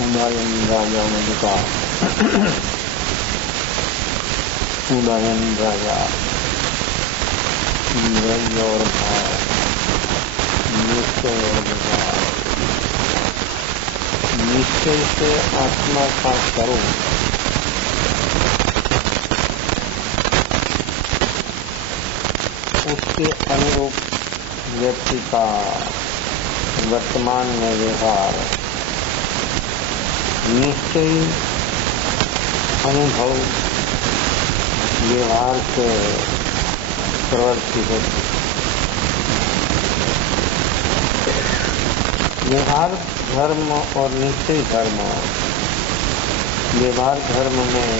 उदायन राजा ने कहा, उदायन राजा निरंजन और भाव, निश्चय और विचार, निश्चय से आत्मा का करो, उसके अनुरूप व्यक्ति का वर्तमान में व्यवहार, निश्चय अनुभव व्यवहार से प्रवृत्ति होती। व्यवहार धर्म और निश्चय धर्म, व्यवहार धर्म में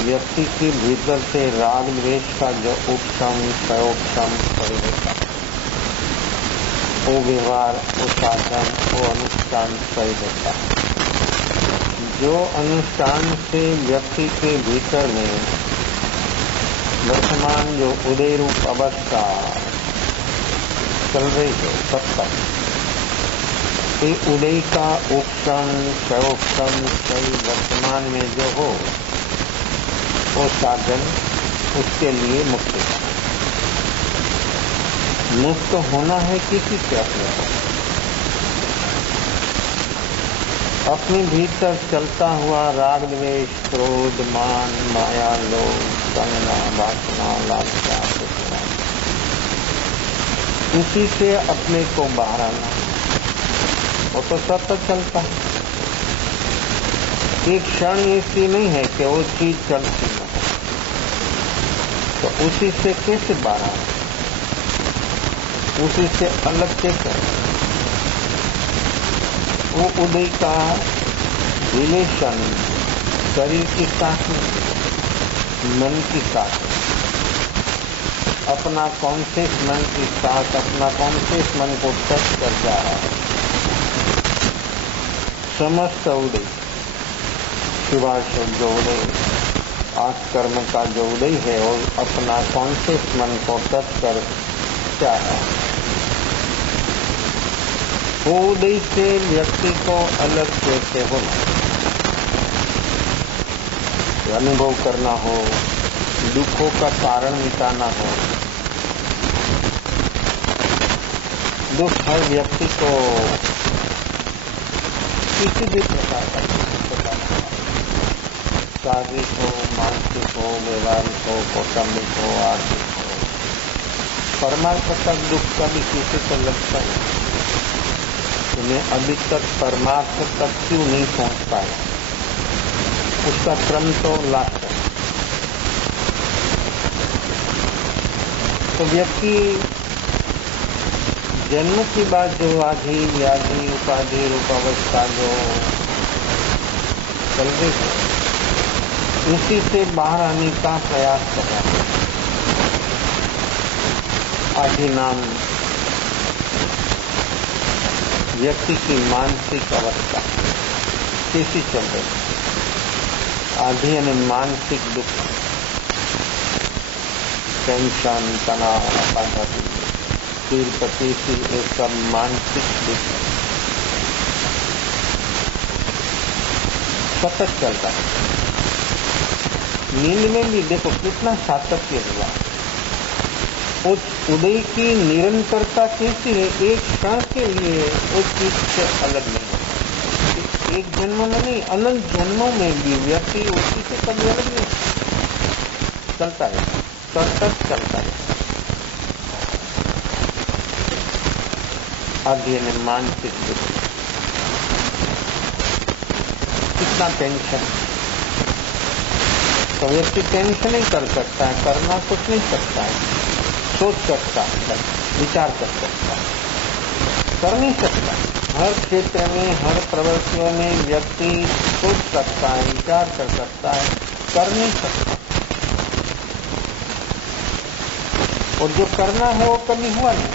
व्यक्ति के भीतर से राग द्वेष का जो उपशम सयोपशम होता, वो व्यवहार, वो साधन, वो अनुष्ठान सही होता है। जो अनुष्ठान से व्यक्ति के भीतर में वर्तमान जो उदय रूप अवस्था चल रही है तब तक, ये उदय का उपशम सयोपशम सही वर्तमान में जो हो, वो साधन उसके लिए मुक्ति है। मुक्त होना है किसी से अपने भीतर चलता हुआ राग द्वेष क्रोध मान माया लोभ कामना वासना लालसा उसी से अपने को बाहर आना, वो तो सतत चलता है। एक क्षण ऐसी नहीं है कि वो चीज चलती है, तो उसी से कैसे बाहर आना, उसी से अलग कैसे? वो उदय का रिलेशन शरीर के साथ में, मन के साथ, अपना कॉन्शियस मन के साथ, अपना कॉन्शियस मन को टच कर जा रहा है। समस्त उदय, शुभाशुभ जो उदय, आत्मकर्म का जो उदय है, और अपना कॉन्शियस मन को टच कर क्या है, वो उदय से व्यक्ति को अलग कैसे होना, अनुभव करना हो, दुखों का कारण मिटाना हो। दुख हर व्यक्ति को किसी भी प्रकार का शारीरिक हो, मानसिक हो, व्यवहारिक हो, कौटुंबिक हो, आर्थिक हो, परमार्थ तक दुख का भी किसी को लगता है। उन्हें अभी तक परमार्थ तक क्यों नहीं पहुंच पाए, उसका क्रम तो लास्ट है। तो व्यक्ति जन्म की बात जो आदि व्याधि उपाधि रूपावस्था जो चल रही है, उसी से बाहर आने का प्रयास कर रहा है। आदि नाम व्यक्ति की मानसिक अवस्था कैसी चल रही है, आदि यानी मानसिक दुख, टेंशन, तनाव, अपाधि, सिर पतीसी, ये सब मानसिक दुख सतत चलता है। नींद में भी देखो कितना सातत्य हुआ, उस उदय की निरंतरता कैसी है, एक क्षण के लिए उस चीज से अलग नहीं। एक जन्म में नहीं, अनंत जन्मों में भी व्यक्ति उसी से कभी अलग नहीं, चलता है, सतत चलता है। अध्ययन मानसिक दुख, कितना टेंशन, तो व्यक्ति टेंशन ही कर सकता है, करना कुछ नहीं सकता है, सोच सकता है, विचार कर सकता है, कर नहीं सकता। हर क्षेत्र में, हर प्रवृत्तियों में व्यक्ति सोच सकता है, विचार कर सकता है, कर नहीं सकता। और जो करना है वो कभी हुआ नहीं।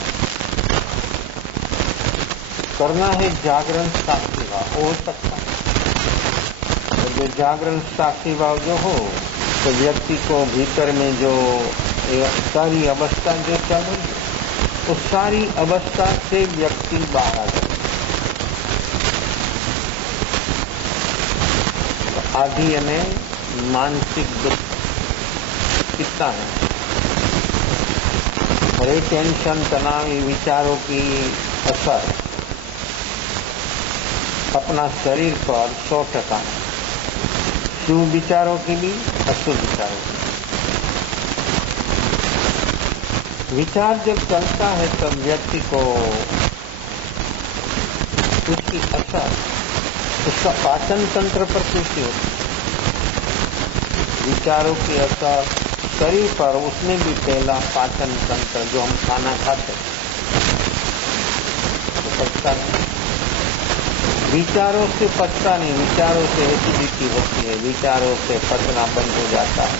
करना है जागरण साक्षी भाव, हो सकता है। और जो जागरण साक्षी भाव जो हो तो व्यक्ति को भीतर में जो सारी अवस्था जो चल रही है तो सारी अवस्था से व्यक्ति बाहर आ जाए। तो आदि यानी मानसिक दुख कितना है, और ये टेंशन तनाव विचारों की असर अपना शरीर पर 100% है, शुभ विचारों की भी अशुभ विचारों की। विचार जब चलता है तब व्यक्ति को उसकी असर उसका पाचन तंत्र पर कैसी होती है, विचारों की असर शरीर पर, उसमें भी पहला पाचन तंत्र जो हम खाना खाते तो पचता नहीं, विचारों से पचता नहीं, विचारों से एसिडिटी होती है, विचारों से पचना बंद हो जाता है।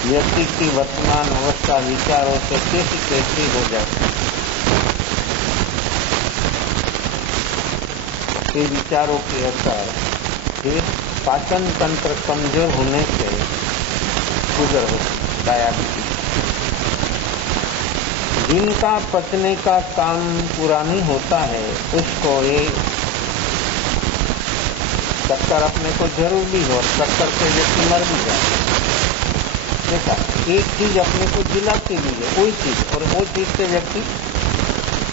व्यक्ति की वर्तमान अवस्था विचारों से कैसी हो जाती है। ये विचारों की असर फिर पाचन तंत्र कमजोर होने से शुगर होती है, डायबिटीज। जिनका पचने का काम पूरा नहीं होता है उसको ये चक्कर अपने को जरूर भी हो, चक्कर से व्यक्ति मर भी जाए। देखा, एक चीज अपने को दिलाती भी है, कोई चीज, और वो चीज से व्यक्ति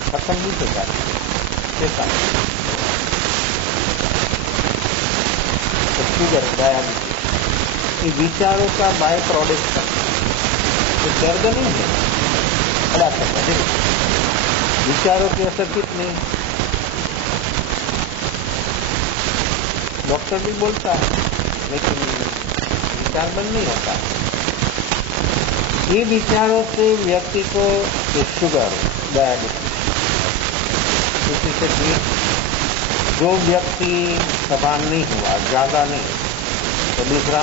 खत्म नहीं हो जाता। देखा, तो शुगर, डायबिटीज ये विचारों का बाय प्रोडक्ट है। तो दर्द नहीं है, बड़ा सकता है। विचारों की असर कितनी, डॉक्टर भी बोलता है, लेकिन विचार बंद नहीं होता। ये विचारों से व्यक्ति को शुगर, डायबिटीज, इसी से ठीक जो व्यक्ति सबान नहीं हुआ, ज्यादा नहीं, तो दूसरा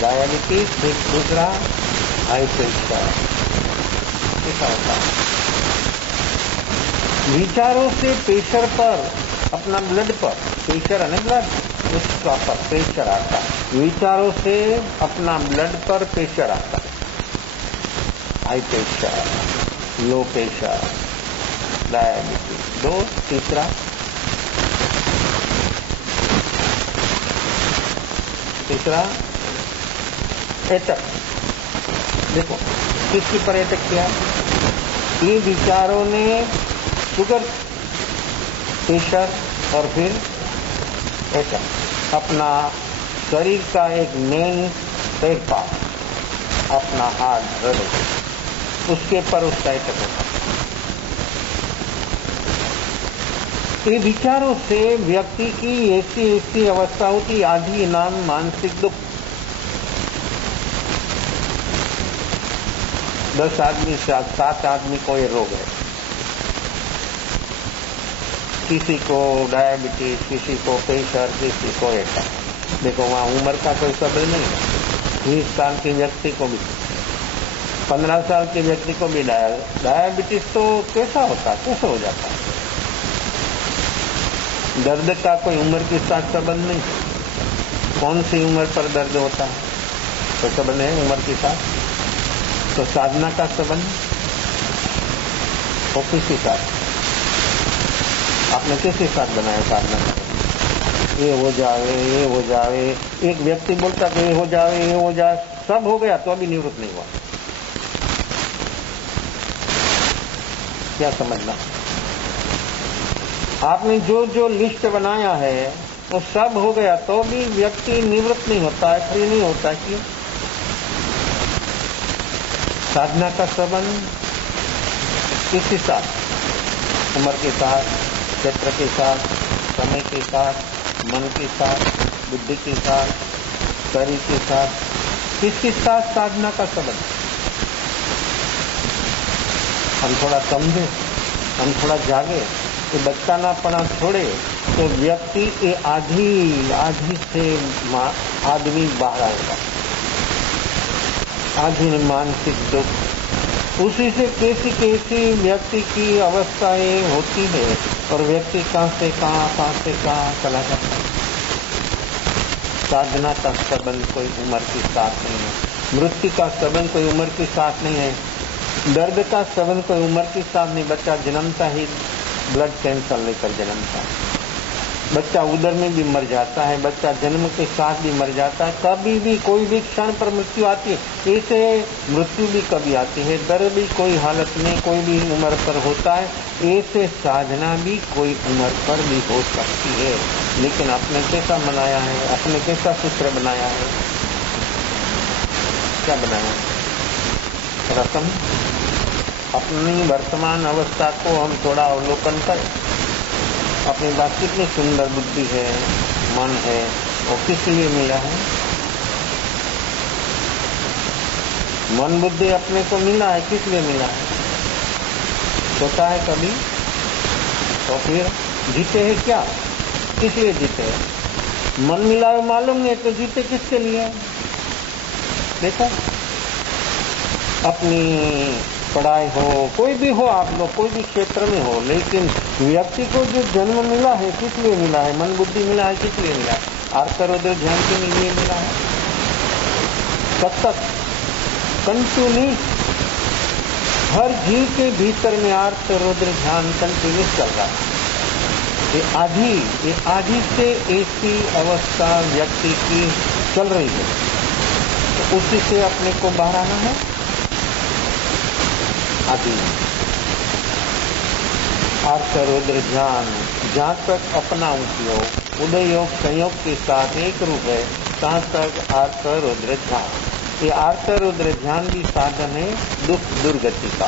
डायबिटीज, फिर दूसरा हाई प्रेशर, ऐसा होता है। विचारों से प्रेशर पर, अपना ब्लड पर, प्रेशर है ना, ब्लड उसका पर प्रेशर आता है। विचारों से अपना ब्लड पर प्रेशर आता है, high pressure, low pressure, diabetes. दो, तीसरा अटैक। देखो किसकी पर अटैक किया, ये विचारों ने शुगर, प्रेशर और फिर अटैक। अपना शरीर का एक मेन पैर पार्ट, अपना हार्ट, हृदय, उसके पर उसका अटैक होता है। ये विचारों से व्यक्ति की ऐसी अवस्था होती, आदि नाम मानसिक दुख। 10 आदमी से 7 आदमी को ये रोग है, किसी को डायबिटीज, किसी को प्रेशर, किसी को ऐसा। देखो वहां उम्र का कोई संबंध नहीं है। 20 साल के व्यक्ति को भी, 15 साल के व्यक्ति को भी डायबिटीज तो कैसा होता है, कैसे हो जाता है। दर्द का कोई उम्र के साथ संबंध नहीं, कौन सी उम्र पर दर्द होता है तो संबंध है उम्र के साथ। तो साधना का संबंध वो किसी साथ, आपने किसके साथ बनाया साधना का, ये हो जावे, ये हो जावे। एक व्यक्ति बोलता कि ये हो जावे, ये हो जाए, सब हो गया तो अभी निवृत्त नहीं हुआ। क्या समझना, आपने जो जो लिस्ट बनाया है वो सब हो गया तो भी व्यक्ति निवृत्त नहीं होता है, फ्री नहीं होता है। क्यों? साधना का संबंध किसके साथ, उम्र के साथ, क्षेत्र के साथ, समय के साथ, मन के साथ, बुद्धि के साथ, शरीर के साथ, किसके साथ साधना का संबंध। हम थोड़ा समझे, हम थोड़ा जागे, तो बचकानापना छोड़े तो व्यक्ति ये आधी से आदमी बाहर आएगा। आधी मानसिक दुख, उसी से कैसी कैसी व्यक्ति की अवस्थाएं होती है और व्यक्ति कहां से कहां चला जाता है। साधना का संबंध कोई उम्र के साथ नहीं है, मृत्यु का संबंध कोई उम्र के साथ नहीं है, दर्द का संबंध कोई उम्र के साथ नहीं। बच्चा जन्मता ही ब्लड कैंसर लेकर जन्मता है, बच्चा उदर में भी मर जाता है, बच्चा जन्म के साथ भी मर जाता है। कभी भी कोई भी क्षण पर मृत्यु आती है। ऐसे मृत्यु भी कभी आती है, दर्द भी कोई हालत में कोई भी उम्र पर होता है। ऐसे साधना भी कोई उम्र पर भी हो सकती है। लेकिन आपने कैसा बनाया है, आपने कैसा सूत्र बनाया है, क्या बनाया रसम। अपनी वर्तमान अवस्था को हम थोड़ा अवलोकन करें। अपने पास कितनी सुंदर बुद्धि है, मन है, वो किस लिए मिला है? मन बुद्धि अपने को मिला है, किस लिए मिला है? सोचा है कभी? तो फिर जीते हैं क्या, किस लिए जीते हैं? मन मिला है मालूम नहीं तो जीते किसके लिए? देखो, अपनी पढ़ाई हो, कोई भी हो, आप लोग कोई भी क्षेत्र में हो, लेकिन व्यक्ति को जो जन्म मिला है किस लिए मिला है? मन बुद्धि मिला है, किस लिए मिला है? आर्तरोद्र ध्यान के लिए मिला है। सतत कंटिन्यूस हर जीव के भीतर में आर्तरोद्र ध्यान कंटिन्यूस चल रहा है। ये आदि से ऐसी अवस्था व्यक्ति की चल रही है, तो उसी से अपने को बाहर आना है। आदि आर्तरोद्र ध्यान जहाँ तक अपना उपयोग उदय योग संयोग के साथ एक रूप है, तहाँ तक आर्तरोद्र ध्यान। ये आर्तरोद्र ध्यान भी साधन है दुख दुर्गति का,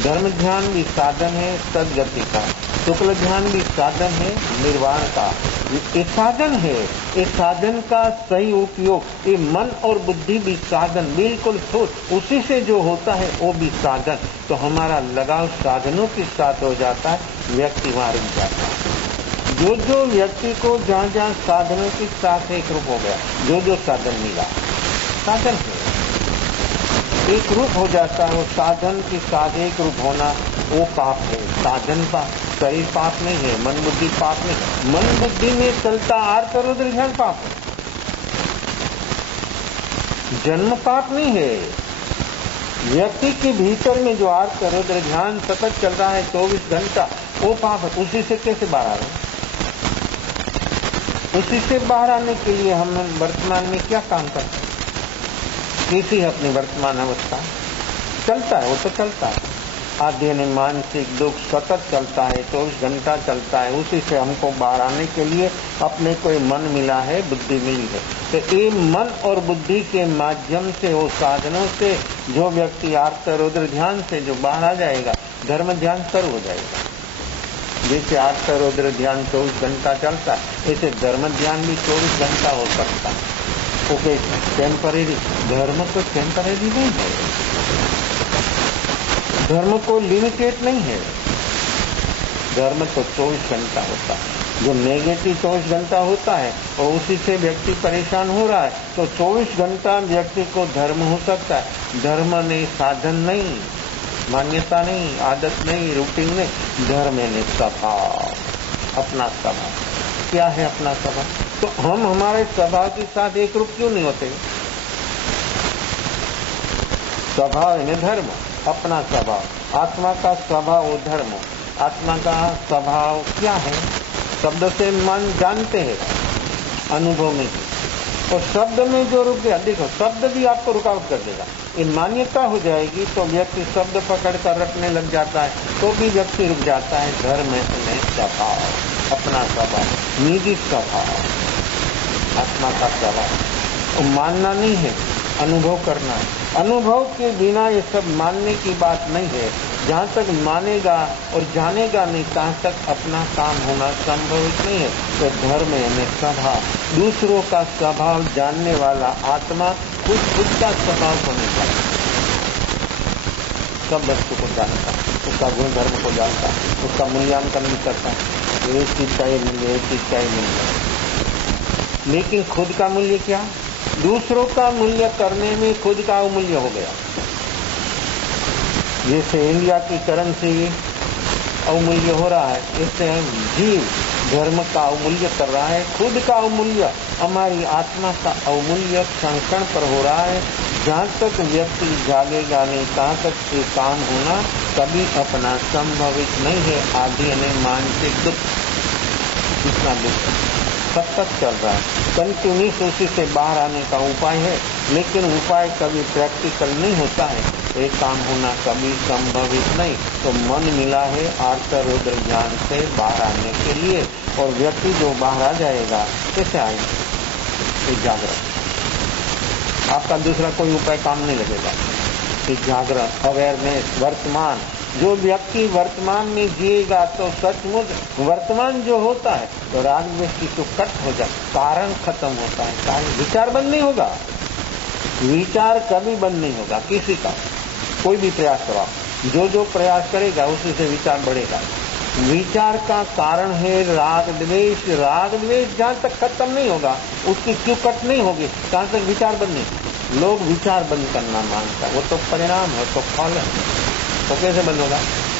धर्म ध्यान भी साधन है सदगति का, शुक्ल ध्यान भी साधन है निर्वाण का। ये साधन है, ये साधन का सही उपयोग, ये मन और बुद्धि भी साधन, बिल्कुल सोच उसी से जो होता है वो भी साधन। तो हमारा लगाव साधनों के साथ हो जाता है, व्यक्ति वहां रुक जाता है। जो व्यक्ति को जहाँ जहाँ साधनों के साथ एक रूप हो गया, जो साधन मिला, साधन है एक रूप हो जाता है। वो साधन के साथ एक रूप होना वो पाप है, साधन पाप, शरीर पाप नहीं है, मन बुद्धि पाप नहीं। मन बुद्धि में चलता आर्तरोद्र ध्यान पाप है, जन्म पाप नहीं है। व्यक्ति के भीतर में जो आर्तरोद्र ध्यान सतत चल रहा है 24 घंटा, वो पाप है। उसी से कैसे बाहर आ रहे? उसी से बाहर आने के लिए हम वर्तमान में क्या काम करते हैं? कैसी है अपनी वर्तमान अवस्था? चलता है, वो तो चलता है। आध्यात्मिक मानसिक दुख सतत चलता है, 24 घंटा चलता है। उसी से हमको बाहर आने के लिए अपने को मन मिला है, बुद्धि मिली है। तो ये मन और बुद्धि के माध्यम से, वो साधनों से जो व्यक्ति आर्तरोद्र ध्यान से जो बाहर आ जाएगा, धर्म ध्यान शुरू हो जाएगा। जैसे आर्तरोद्र ध्यान 24 घंटा चलता है, ऐसे धर्म ध्यान भी 24 घंटा हो सकता है। ओके, टेम्परेरी धर्म तो टेम्परेरी नहीं है, धर्म को लिमिटेड नहीं है। धर्म तो 24 घंटा होता है। जो नेगेटिव 24 घंटा होता है और उसी से व्यक्ति परेशान हो रहा है, तो 24 घंटा व्यक्ति को धर्म हो सकता है। धर्म नहीं, साधन नहीं, मान्यता नहीं, आदत नहीं, रूटीन नहीं। धर्म है स्वभाव, अपना स्वभाव। क्या है अपना स्वभाव? तो हम हमारे स्वभाव के साथ एक रूप क्यों नहीं होते? स्वभाव है धर्म, अपना स्वभाव। आत्मा का स्वभाव धर्म। आत्मा का स्वभाव क्या है? शब्द से मन जानते हैं, अनुभव में। और शब्द में जो रुक गया, देखो शब्द भी आपको रुकावट कर देगा। ये मान्यता हो जाएगी तो व्यक्ति शब्द पकड़ कर रखने लग जाता है, तो भी व्यक्ति रुक जाता है। धर्म में स्वभाव, अपना स्वभाव, निजी स्वभाव, आत्मा का स्वभाव। मानना नहीं है, अनुभव करना है। अनुभव के बिना ये सब मानने की बात नहीं है। जहाँ तक मानेगा और जानेगा नहीं, तहाँ तक अपना काम होना संभव नहीं है। तो धर्म है स्वभाव, दूसरों का स्वभाव जानने वाला आत्मा खुद का स्वभाव को नहीं जानता। सब वस्तु को जानता, उसका गुण धर्म को जानता, उसका मूल्यांकन भी करता। एक चीज का ये मूल्य, एक चीज का ये मूल्य। लेकिन खुद का मूल्य क्या? दूसरों का मूल्य करने में खुद का अमूल्य हो गया। जैसे इंडिया की करेंसी अवमूल्य हो रहा है, इससे जीव धर्म का अवमूल्य कर रहा है, खुद का अवमूल्य, हमारी आत्मा का अवमूल्य क्षण क्षण पर हो रहा है। जहाँ तक व्यक्ति जागेगा नहीं, तहाँ तक ये काम होना कभी अपना संभवित नहीं है। आदि यानी मानसिक दुख, इतना दुख सतत चल रहा है, कंटिन्यूस उसी से बाहर आने का उपाय है, लेकिन उपाय कभी प्रैक्टिकल नहीं होता है। एक काम होना कभी संभवित नहीं। तो मन मिला है आर्त रुद्र ज्ञान से बाहर आने के लिए, और व्यक्ति जो बाहर आ जाएगा कैसे आएगा? ये जागृत, आपका दूसरा कोई उपाय काम नहीं लगेगा। ये जागृत, अवेयरनेस, वर्तमान, जो व्यक्ति वर्तमान में जिएगा तो सचमुच वर्तमान जो होता है तो राग द्वेष की तो कट हो जाए, कारण खत्म होता है, कारण विचार बंद नहीं होगा। विचार कभी बंद नहीं होगा किसी का, कोई भी प्रयास करो, जो जो प्रयास करेगा उसी से विचार बढ़ेगा। विचार का कारण है राग द्वेष। राग द्वेष जहाँ तक खत्म नहीं होगा उसकी क्यों कट नहीं होगी, तहाँ तक विचार बंद नहीं। लोग विचार बंद करना मांगता है, वो तो परिणाम है, तो फल है। तो कैसे बंद होगा?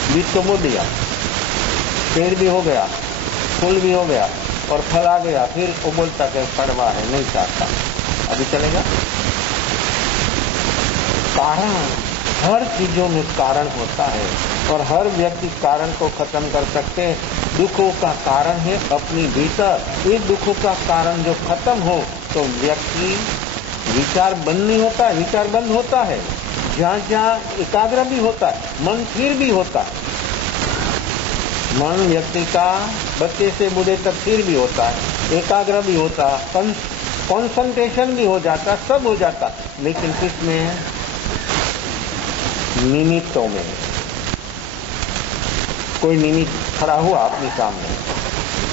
बीज तो बो दिया, पेड़ भी हो गया, फूल भी हो गया और फल आ गया, फिर वो बोलता कि कड़वा है, नहीं चाहता, अभी चलेगा? कारण, हर चीजों में कारण होता है और हर व्यक्ति कारण को खत्म कर सकते हैं। दुखों का कारण है अपनी भीतर। ये दुखों का कारण जो खत्म हो तो व्यक्ति विचार बंद नहीं होता, विचार बंद होता है। जहाँ जहाँ एकाग्र भी होता है, मन स्थिर भी होता है। मन व्यक्ति का बच्चे से बूढ़े तक स्थिर भी होता है, एकाग्र भी होता है, कंसंट्रेशन भी हो जाता, सब हो जाता, लेकिन किसमें? निमित्तों में। कोई निमित्त खड़ा हुआ अपने सामने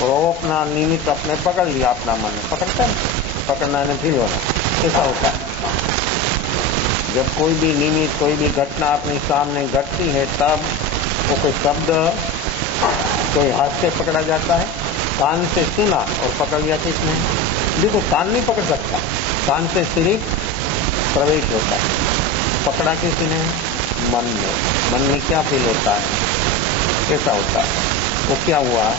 और वो अपना निमित्त अपने पकड़ लिया, अपना मन पकड़ता है, पकड़ना नहीं फिर होना, ऐसा होता है। जब कोई भी निमित्त, कोई भी घटना अपने सामने घटती है तब वो कोई शब्द, कोई हाथ से पकड़ा जाता है, कान से सुना और पकड़ लिया किसने? देखो, कान नहीं पकड़ सकता, कान से सिर्फ प्रवेश होता है, पकड़ा किसी ने? मन में। मन में क्या फील होता है, कैसा होता है? वो क्या हुआ?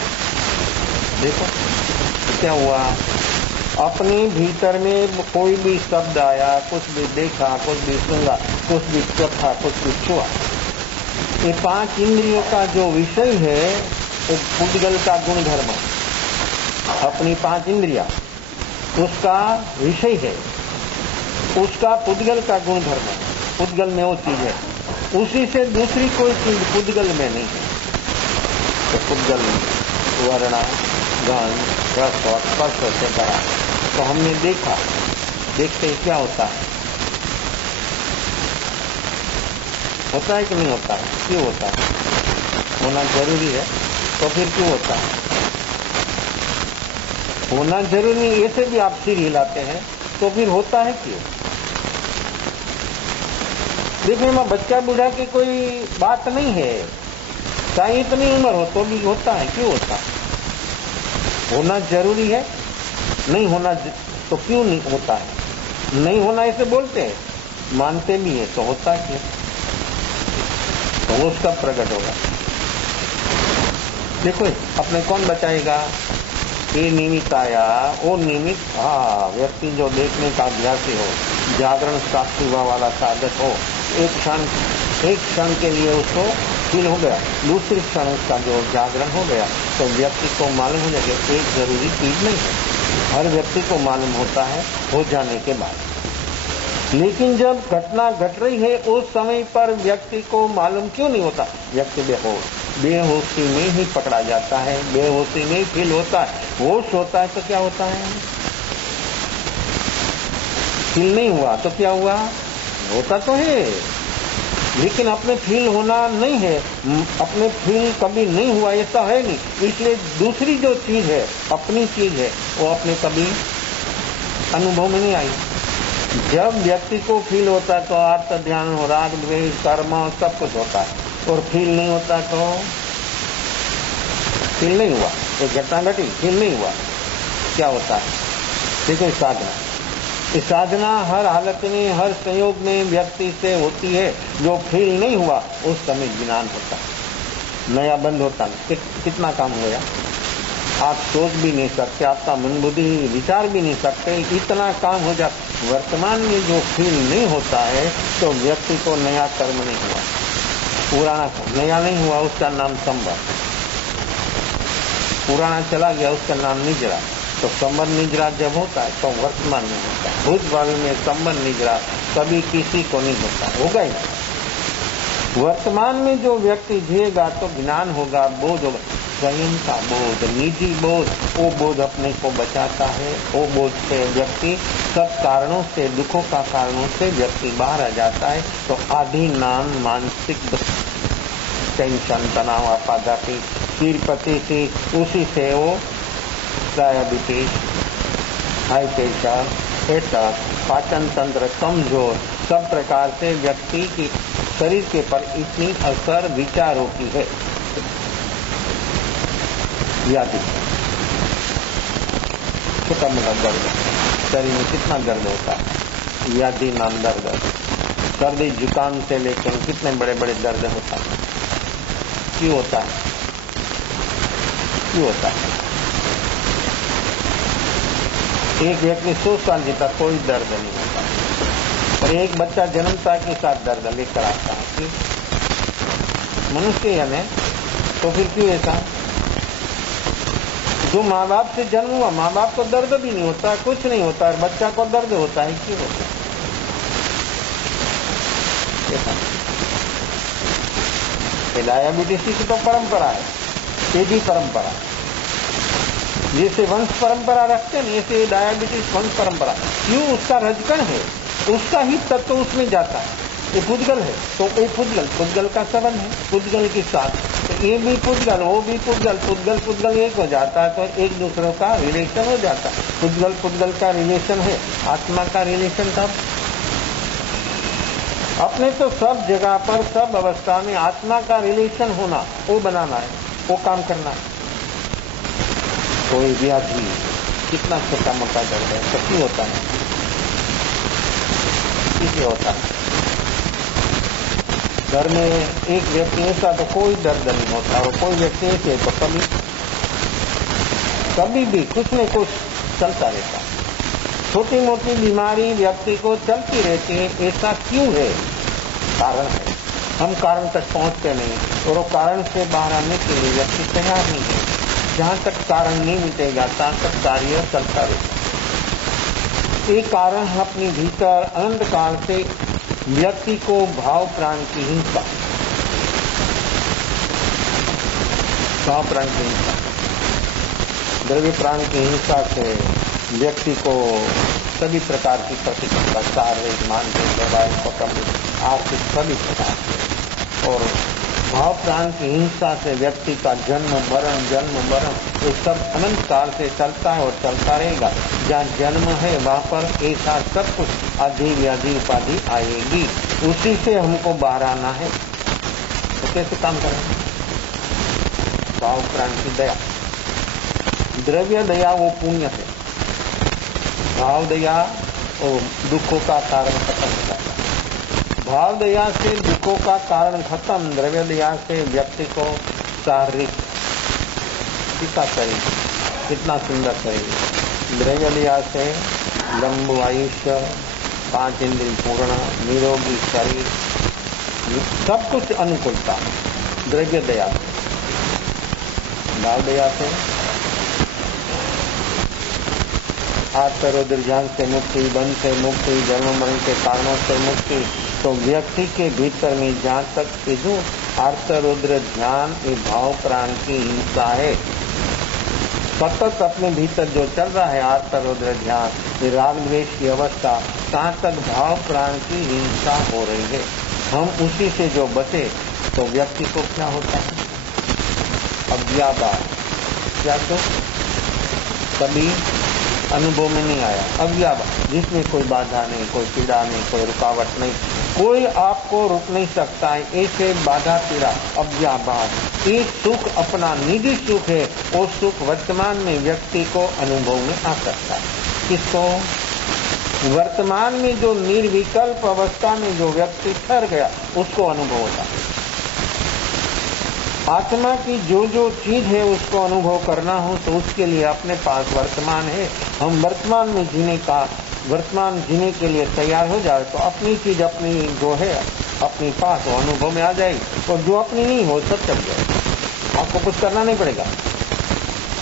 देखो क्या हुआ, अपने भीतर में कोई भी शब्द आया, कुछ भी देखा, कुछ भी सुना, कुछ भी चखा, कुछ भी छुआ, ये 5 इंद्रियों का जो विषय है वो पुद्गल का गुणधर्म, अपनी 5 इंद्रिया उसका विषय है, उसका पुद्गल का गुणधर्म है। पुद्गल में वो चीज है, उसी से दूसरी कोई चीज पुद्गल में नहीं है। तो पुद्गल वर्ण, गंध, रस और स्पर्श से बड़ा। तो हमने देखा, देखते ही क्या होता है? होता है कि नहीं होता है? क्यों होता है? होना जरूरी है, तो फिर क्यों होता है? होना जरूरी नहीं, ऐसे भी आप सिर हिलाते हैं तो फिर होता है क्यों? देखने में बच्चा बूढ़ा की कोई बात नहीं है, चाहे इतनी उम्र हो तो भी होता है, क्यों होता है? होना जरूरी है, नहीं होना तो क्यों नहीं होता है? नहीं होना ऐसे बोलते हैं, मानते भी है, तो होता क्यों? तो वो उसका प्रकट होगा। देखो, अपने कौन बचाएगा? ये निमित्त आया, वो निमित्त, व्यक्ति जो देखने का अभ्यासी हो, जागरण साक्षी वाला साधक हो, एक क्षण के लिए उसको फील हो गया, दूसरी क्षण उसका जो जागरण हो गया, तो व्यक्ति को मालूम हो जाएगा एक जरूरी चीज नहीं है, हर व्यक्ति को मालूम होता है हो जाने के बाद। लेकिन जब घटना घट रही है उस समय पर व्यक्ति को मालूम क्यों नहीं होता? व्यक्ति बेहोशी में ही पकड़ा जाता है, बेहोशी में ही फील होता है। होश होता है तो क्या होता है? फील नहीं हुआ तो क्या हुआ? होता तो है, लेकिन अपने फील होना नहीं है, अपने फील कभी नहीं हुआ ऐसा है नहीं। इसलिए दूसरी जो चीज है, अपनी चीज है, वो अपने कभी अनुभव में नहीं आई। जब व्यक्ति को फील होता है तो आर्त ध्यान, राग द्वेष, कर्म सब कुछ होता है, और फील नहीं होता तो फील नहीं हुआ। एक घटना घटी, फील नहीं हुआ, क्या होता है? देखो साधना, ये साधना हर हालत में, हर संयोग में व्यक्ति से होती है। जो फील नहीं हुआ उस समय ज्ञान होता है, नया बंद होता है। कितना काम हो गया, आप सोच भी नहीं सकते, आपका मन बुद्धि विचार भी नहीं सकते, इतना काम हो जाता। वर्तमान में जो फील नहीं होता है तो व्यक्ति को नया कर्म नहीं हुआ, पुराना नया नहीं हुआ, उसका नाम संबंध। पुराना चला गया, उसका नाम निजरा। तो संबंध निजरा जब होता है तो वर्तमान में होता है। भूतकाल में संबंध निजरा कभी किसी को नहीं होता, होगा ही नहीं। वर्तमान में जो व्यक्ति जिएगा तो ज्ञान होगा, बोध होगा, स्वयं का बोध, निजी बोध। वो बोध अपने को बचाता है। वो बोध से व्यक्ति सब कारणों से, दुखों का कारणों से व्यक्ति बाहर आ जाता है। तो आदि नाम मानसिक टेंशन, तनाव, आपाधापी, पीरपति थी, उसी से वो डायबिटीज, हाई प्रेशर, अटैक, पाचन तंत्र कमजोर, सब प्रकार से व्यक्ति की शरीर के पर इतनी असर विचारों की है। व्याधि, छोटा मोटा दर्द, शरीर में कितना दर्द होता है, व्याधि नाम दर्द। सर्दी जुकाम से लेकर कितने बड़े बड़े दर्द होता है। क्यों होता है, क्यों होता है? एक व्यक्ति 100 साल जीता, कोई दर्द नहीं होता, और एक बच्चा जन्मता के साथ दर्द लेकर आता है। मनुष्य यानी तो फिर क्यों ऐसा? जो माँ बाप से जन्म हुआ, माँ बाप को दर्द भी नहीं होता, कुछ नहीं होता, और बच्चा को दर्द होता है, क्यों होता है? ये डायबिटीज की तो परंपरा है, ये भी परंपरा। जैसे वंश परंपरा रखते हैं, ऐसे डायबिटीज वंश परंपरा। क्यों? उसका रजकण है, उसका ही तत्व तो उसमें जाता है। ये पुद्गल है तो ये पुद्गल का संबंध है, पुद्गल के साथ। तो ये भी पुद्गल, वो भी पुद्गल, पुद्गल एक हो जाता है, तो एक दूसरे का रिलेशन हो जाता है। पुद्गल का रिलेशन है, आत्मा का रिलेशन तब। अपने तो सब जगह पर, सब अवस्था में आत्मा का रिलेशन होना, वो बनाना है, वो काम करना है। कोई व्याधि, कितना छोटा मोटा दर्द है, तो क्यों होता है? इसलिए होता है। घर में एक व्यक्ति ऐसा तो कोई दर्द नहीं होता, और कोई व्यक्ति ऐसे तो कभी भी कुछ न कुछ चलता रहता है। छोटी मोटी बीमारी व्यक्ति को चलती रहती है। ऐसा क्यों है? कारण है, हम कारण तक पहुंचते नहीं, और वो कारण से बाहर आने के लिए व्यक्ति तैयार नहीं है। जहां तक कारण नहीं मिटेगा तहां तक कार्य चलता रहेगा। ये कारण अपने भीतर अनंत काल से व्यक्ति को भाव प्राण की हिंसा, भाव प्राण की हिंसा, द्रव्य प्राण की हिंसा से व्यक्ति को सभी प्रकार की प्रतिकूलता, शारीरिक, मानसिक, व्यवहारिक, कौटुंबिक, आर्थिक सभी प्रकार की, और भाव प्राण की हिंसा से व्यक्ति का जन्म मरण ये सब अनंत काल से चलता है और चलता रहेगा। जहाँ जन्म है वहां पर ऐसा सब कुछ आदि व्याधि उपाधि आएगी, उसी से हमको बाहर आना है। तो कैसे काम करेंगे? भाव प्राण की दया, द्रव्य दया वो पुण्य है, भाव दया वो दुखों का कारण खत्म होता है। भाव दया से दुखों का कारण खत्म, द्रव्य दया से व्यक्ति को शारीरिक कितना शरीर, कितना सुंदर शरीर, द्रव्य दया से लंबु आयुष्य, 5 इंद्रिय पूर्ण, निरोगी शरीर, सब कुछ अनुकूलता द्रव्य दया से। भाव दया से आर्तरोद्र ध्यान से मुक्ति, बंध से मुक्ति, जन्म मरण के कारणों से मुक्ति। तो व्यक्ति के भीतर में जहां तक ये जो आर्तरोद्र ध्यान, ये भाव प्राण की हिंसा है, सतत अपने भीतर जो चल रहा है आर्तरोद्र ध्यान, ये राग द्वेष की अवस्था, कहां तक भाव प्राण की हिंसा हो रही है, हम उसी से जो बचे तो व्यक्ति को क्या होता है? अव्याभाव। क्या? तो कभी अनुभव में नहीं आया अव्याभाव, जिसमें कोई बाधा नहीं, कोई पीड़ा नहीं, कोई रुकावट नहीं, कोई आपको रुक नहीं सकता है। ऐसे बाधा पीड़ा अव्याभाव, एक सुख अपना निजी सुख है, वो सुख वर्तमान में व्यक्ति को अनुभव में आ सकता है। किसको? वर्तमान में जो निर्विकल्प अवस्था में जो व्यक्ति ठहर गया उसको अनुभव होता है। आत्मा की जो जो चीज है उसको अनुभव करना हो तो उसके लिए अपने पास वर्तमान है। हम वर्तमान में जीने का, वर्तमान जीने के लिए तैयार हो जाए तो अपनी चीज अपनी जो है अपने पास वो अनुभव में आ जाएगी, और जो अपनी नहीं हो सब चल जाएगा। आपको कुछ करना नहीं पड़ेगा।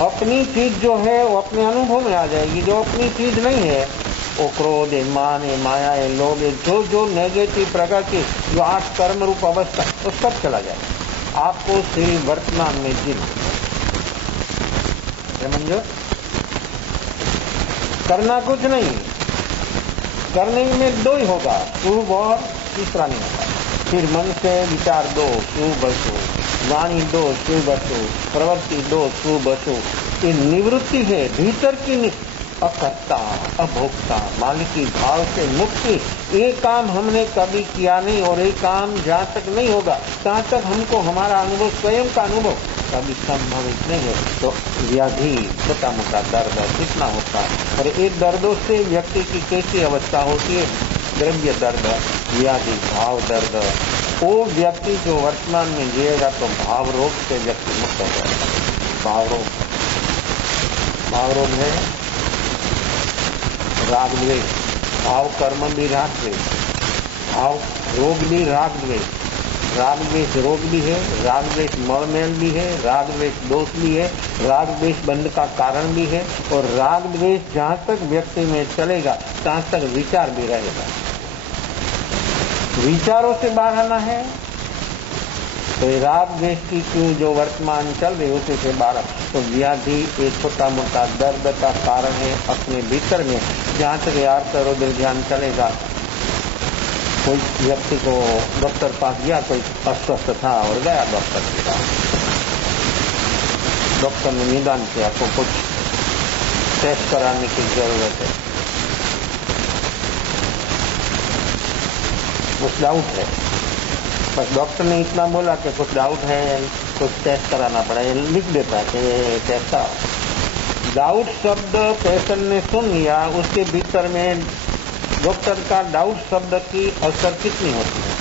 अपनी चीज जो है वो अपने अनुभव में आ जाएगी। जो अपनी चीज नहीं है वो क्रोध है, मान है, माया है, लोभ है, जो जो नेगेटिव प्रकार की जो 8 कर्म रूप अवस्था वो सब चला जाएगा। आपको सिर्फ वर्तमान में जीना समझो, करना कुछ नहीं। करने में 2 ही होगा, शुभ और तीसरा नहीं होगा। फिर मन से विचार 2 शुभ अशुभ, वाणी 2 शुभ अशुभ, प्रवृत्ति 2 शुभ अशुभ। ये निवृत्ति है भीतर की, अकर्ता अभोक्ता मालिकी भाव से मुक्ति। ये काम हमने कभी किया नहीं, और ये काम जहाँ तक नहीं होगा तहाँ तक हमको हमारा अनुभव, स्वयं का अनुभव कभी संभवित नहीं है। तो व्याधि, छोटा मोटा दर्द कितना होता है, और एक दर्दों से व्यक्ति की कैसी अवस्था होती है, द्रव्य दर्द, व्याधि, भाव दर्द। वो व्यक्ति जो वर्तमान में जिएगा तो भाव रोग से व्यक्ति मुक्त हो जाएगा। भाव रोग है राग द्वेष, भाव कर्म भी राग द्वेष, भाव रोग भी राग द्वेष। राग द्वेष रोग भी है, राग द्वेष मलमेल भी है, राग द्वेष दोष भी है, राग द्वेष बंध का कारण भी है। और राग द्वेष जहां तक व्यक्ति में चलेगा तहां तक विचार भी रहेगा। विचारों से बाहर आना है तो राग द्वेष की क्यों जो वर्तमान चल रही उसी से बाहर। तो व्याधि एक छोटा मोटा दर्द का कारण है अपने भीतर में। जहां तक यार करो दिल ध्यान चलेगा। कोई व्यक्ति को डॉक्टर पास गया, कोई अस्वस्थ था और गया डॉक्टर के पास। डॉक्टर ने निदान किया तो कुछ टेस्ट कराने की जरूरत है, कुछ डाउट है। बस डॉक्टर ने इतना बोला कि कुछ डाउट है, कुछ टेस्ट कराना पड़ेगा, लिख देता है कि टेस्ट आओ। डाउट शब्द पेशेंट ने सुन लिया, उसके भीतर में डॉक्टर का डाउट शब्द की असर कितनी होती है।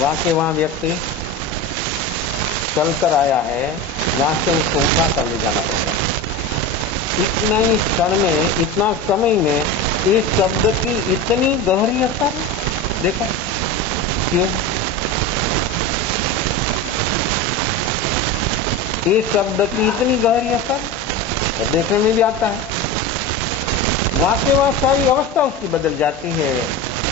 वहां के वहां व्यक्ति चलकर आया है, वहां से उसको उठा कर ले जाना पड़ेगा। इतना ही क्षण में, इतना समय में इस शब्द की इतनी गहरी असर देखा क्यों? इस शब्द की इतनी गहरी असर तो देखने में भी आता है। वहां के वहां सारी अवस्था उसकी बदल जाती है,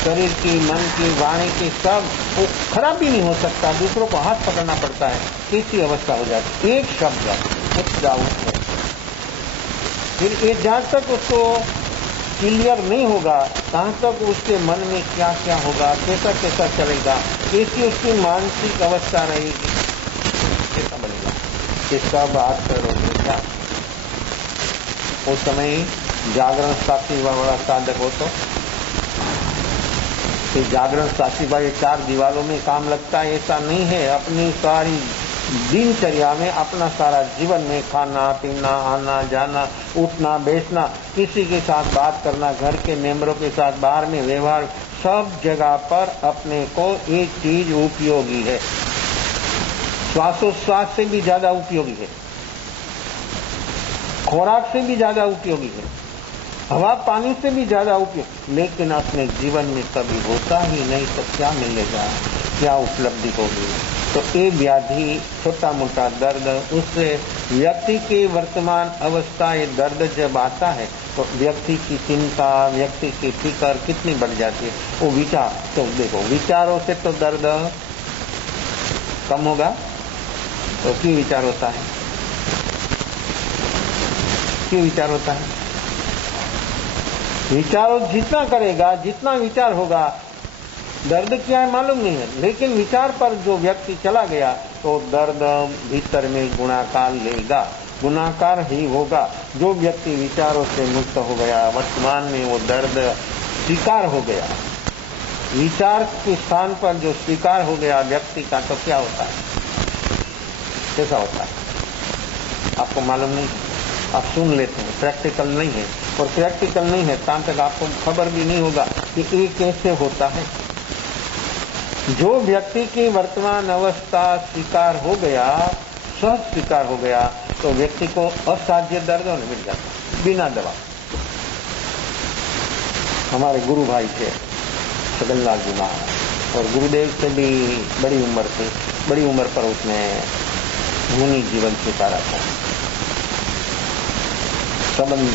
शरीर की, मन की, वाणी की, सब वो खराब भी नहीं हो सकता, दूसरों को हाथ पकड़ना पड़ता है, कैसी अवस्था हो जाती है। एक शब्द कुछ डाउट है। फिर ये जहां तक उसको क्लियर नहीं होगा तहां तक उसके मन में क्या क्या होगा, कैसा कैसा चलेगा, कैसी उसकी मानसिक अवस्था रहेगी, कैसा बनेगा, ये सब बात करोगे क्या? उस समय जागरण साथी वाला साधक हो तो जागरण साथी भाई 4 दीवारों में काम लगता है ऐसा नहीं है। अपनी सारी दिनचर्या में, अपना सारा जीवन में खाना पीना, आना जाना, उठना बैठना, किसी के साथ बात करना, घर के मेंबरों के साथ बाहर में व्यवहार, सब जगह पर अपने को एक चीज उपयोगी है। श्वासोच्छ्वास से भी ज्यादा उपयोगी है, खुराक से भी ज्यादा उपयोगी है, हवा पानी से भी ज्यादा उपयोगी। लेकिन अपने जीवन में कभी होता ही नहीं तो क्या मिलेगा, क्या उपलब्धि होगी? तो ये व्याधि, छोटा मोटा दर्द, उससे व्यक्ति की वर्तमान अवस्था, ये दर्द जब आता है तो व्यक्ति की चिंता, व्यक्ति की फिक्र कितनी बढ़ जाती है। वो विचार, तो देखो विचारों से तो दर्द कम होगा, तो क्यों विचार होता है? क्यों विचार होता है? विचारों जितना करेगा, जितना विचार होगा, दर्द क्या है मालूम नहीं है, लेकिन विचार पर जो व्यक्ति चला गया तो दर्द भीतर में गुणाकार लेगा, गुणाकार ही होगा। जो व्यक्ति विचारों से मुक्त हो गया, वर्तमान में वो दर्द स्वीकार हो गया, विचार के स्थान पर जो स्वीकार हो गया व्यक्ति का, तो क्या होता है, कैसा होता है आपको मालूम नहीं? आप सुन लेते हैं, प्रैक्टिकल नहीं है। और प्रैक्टिकल नहीं है तब तक आपको खबर भी नहीं होगा कि ये कैसे होता है। जो व्यक्ति की वर्तमान अवस्था स्वीकार हो गया, सहज स्वीकार हो गया, तो व्यक्ति को असाध्य दर्द होने मिल जाता बिना दवा। हमारे गुरु भाई थे छगनलाल जी महाराज, और गुरुदेव से भी बड़ी उम्र थी, बड़ी उम्र पर उसने मुनि जीवन स्वीकारा था। संबंध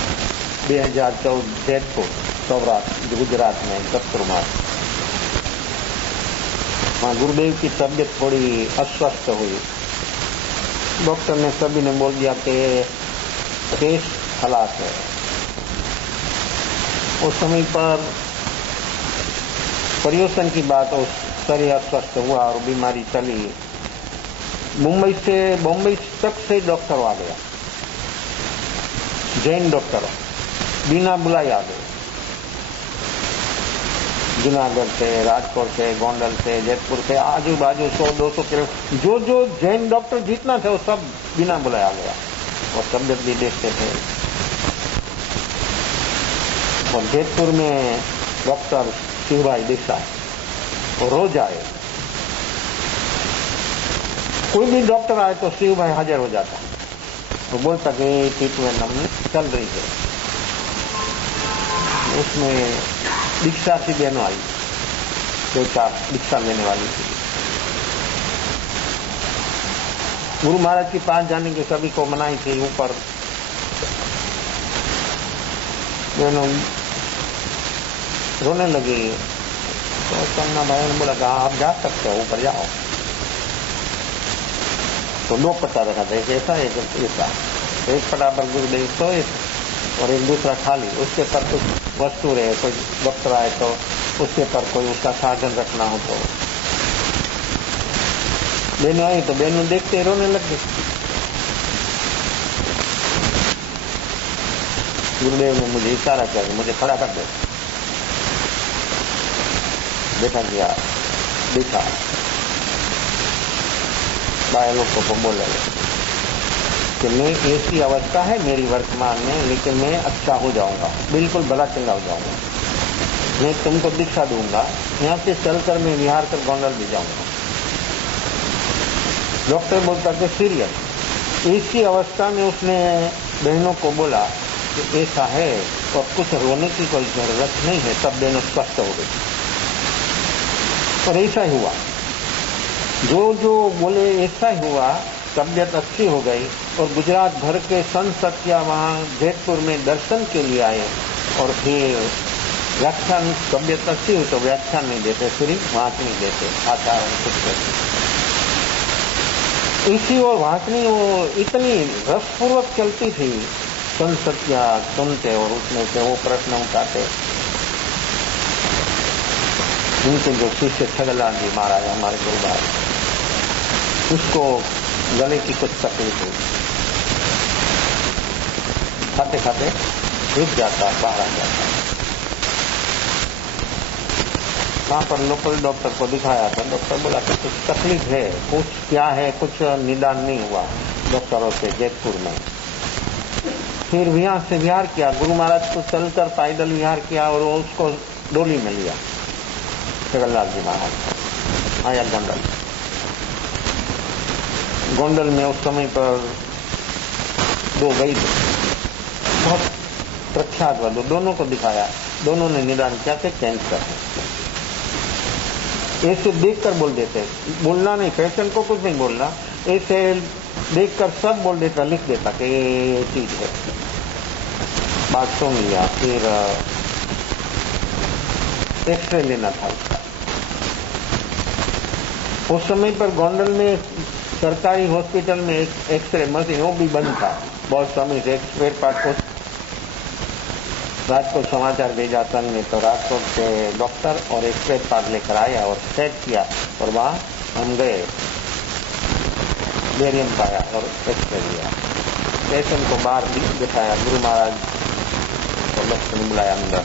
2014 जयपुर सौराष्ट्र गुजरात में दत्तरुमार, वहां गुरुदेव की तबीयत थोड़ी अस्वस्थ हुई। डॉक्टर ने सभी ने बोल दिया कि केस खलास है। उस समय पर परियोशन की बात, उस शरीर अस्वस्थ हुआ और बीमारी चली। बॉम्बे तक से डॉक्टर आ गया, जैन डॉक्टर बिना बुलाए आ गए। जूनागढ़ से, राजकोट से, गोंडल से, जयपुर से, आजू बाजू 100-200 किलोमीटर जो जैन डॉक्टर जितना थे वो सब बिना बुलाए आ गया, और तबियत भी देखते थे। और जयपुर में डॉक्टर शिवभाई देसाई वो रोज आए, कोई भी डॉक्टर आए तो शिवभाई हाजिर हो जाता, वो बोलता कि ट्रीटमेंट हमने चल रही है। उसमें दीक्षा की बहनों आई, 2-4 दीक्षा लेने वाली थी। गुरु महाराज के पास जाने के सभी को मनाई थी। ऊपर बहनों रोने लगी, तो कन्ना भाई ने बोला कि आप जा सकते हो, ऊपर जाओ। तो 2 पट्टा रखा था, एक ऐसा एक ऐसा। एक पट्टा पर गुरुदेव सोए और एक दूसरा खाली, उसके पर कुछ वस्तु रहे, कोई डॉक्टर आए तो उसके पर कोई उसका साधन रखना हो तो। बहनों आई तो बहनों देखते रोने लग गए। गुरुदेव ने मुझे इशारा किया, मुझे खड़ा कर दे। बैठा गया, देखा, बाहर लोगों को बोले कि मैं ऐसी अवस्था है मेरी वर्तमान में, लेकिन मैं अच्छा हो जाऊंगा, बिल्कुल भला चंगा हो जाऊंगा। मैं तुमको दीक्षा दूंगा, यहाँ से चलकर मैं विहार कर गोंडल भी जाऊंगा। डॉक्टर बोलता कि सीरियस। ऐसी अवस्था में उसने बहनों को बोला कि ऐसा है और कुछ रोने की कोई जरूरत नहीं है। तब बहनों स्वस्थ हो गई, और ऐसा ही हुआ। जो बोले ऐसा ही हुआ, तबियत अच्छी हो गई। और गुजरात भर के संत सत्या वहां जयपुर में दर्शन के लिए आए, और फिर व्याख्यान, तबियत अच्छी हुई तो व्याख्यान नहीं देते, सिर्फ वाचनी देते, आचारण कुछ देते। इसी और वाचनी वो इतनी रसपूर्वक चलती थी, संत सत्या सुनते और उसमें से वो प्रश्न उठाते। उनके जो शिष्य छगनलाल जी महाराज हमारे गुरुदेव, उसको गले की कुछ तकलीफ हुई, खाते खाते रुक जाता, बाहर आ जाता। वहां पर लोकल डॉक्टर को दिखाया था। डॉक्टर बोला कि कुछ तकलीफ है, कुछ क्या है, कुछ निदान नहीं हुआ डॉक्टरों से जयपुर में। फिर यहाँ से विहार किया, गुरु महाराज को चलकर पैदल विहार किया और उसको डोली में लिया। छगनलाल जी महाराज आया गोंडल। गोंडल में उस समय पर 2 वैद्य बहुत प्रख्यात वाले, दोनों को दिखाया, दोनों ने निदान किया कि कैंसर है। ऐसे देखकर बोल देते, बोलना नहीं, पेशेंट को कुछ नहीं बोलना, ऐसे देखकर सब बोल देता, लिख देता कि ये चीज है। बात सुन लिया, फिर एक्सरे लेना था उसका। उस समय पर गोंडल में सरकारी हॉस्पिटल में एक्सरे मशीन वो भी बंद था बहुत समय से। एक्सरे पार्ट को राजकोट समाचार भेजा संघ ने, तो राजकोट के डॉक्टर और एक्सरे पार्ट लेकर आया और सेट किया, और वहां हम गए, बेरियम पाया और एक्सरे लिया। पेशेंट को बाहर बिठाया, गुरु महाराज और डॉक्टर ने बुलाया अंदर।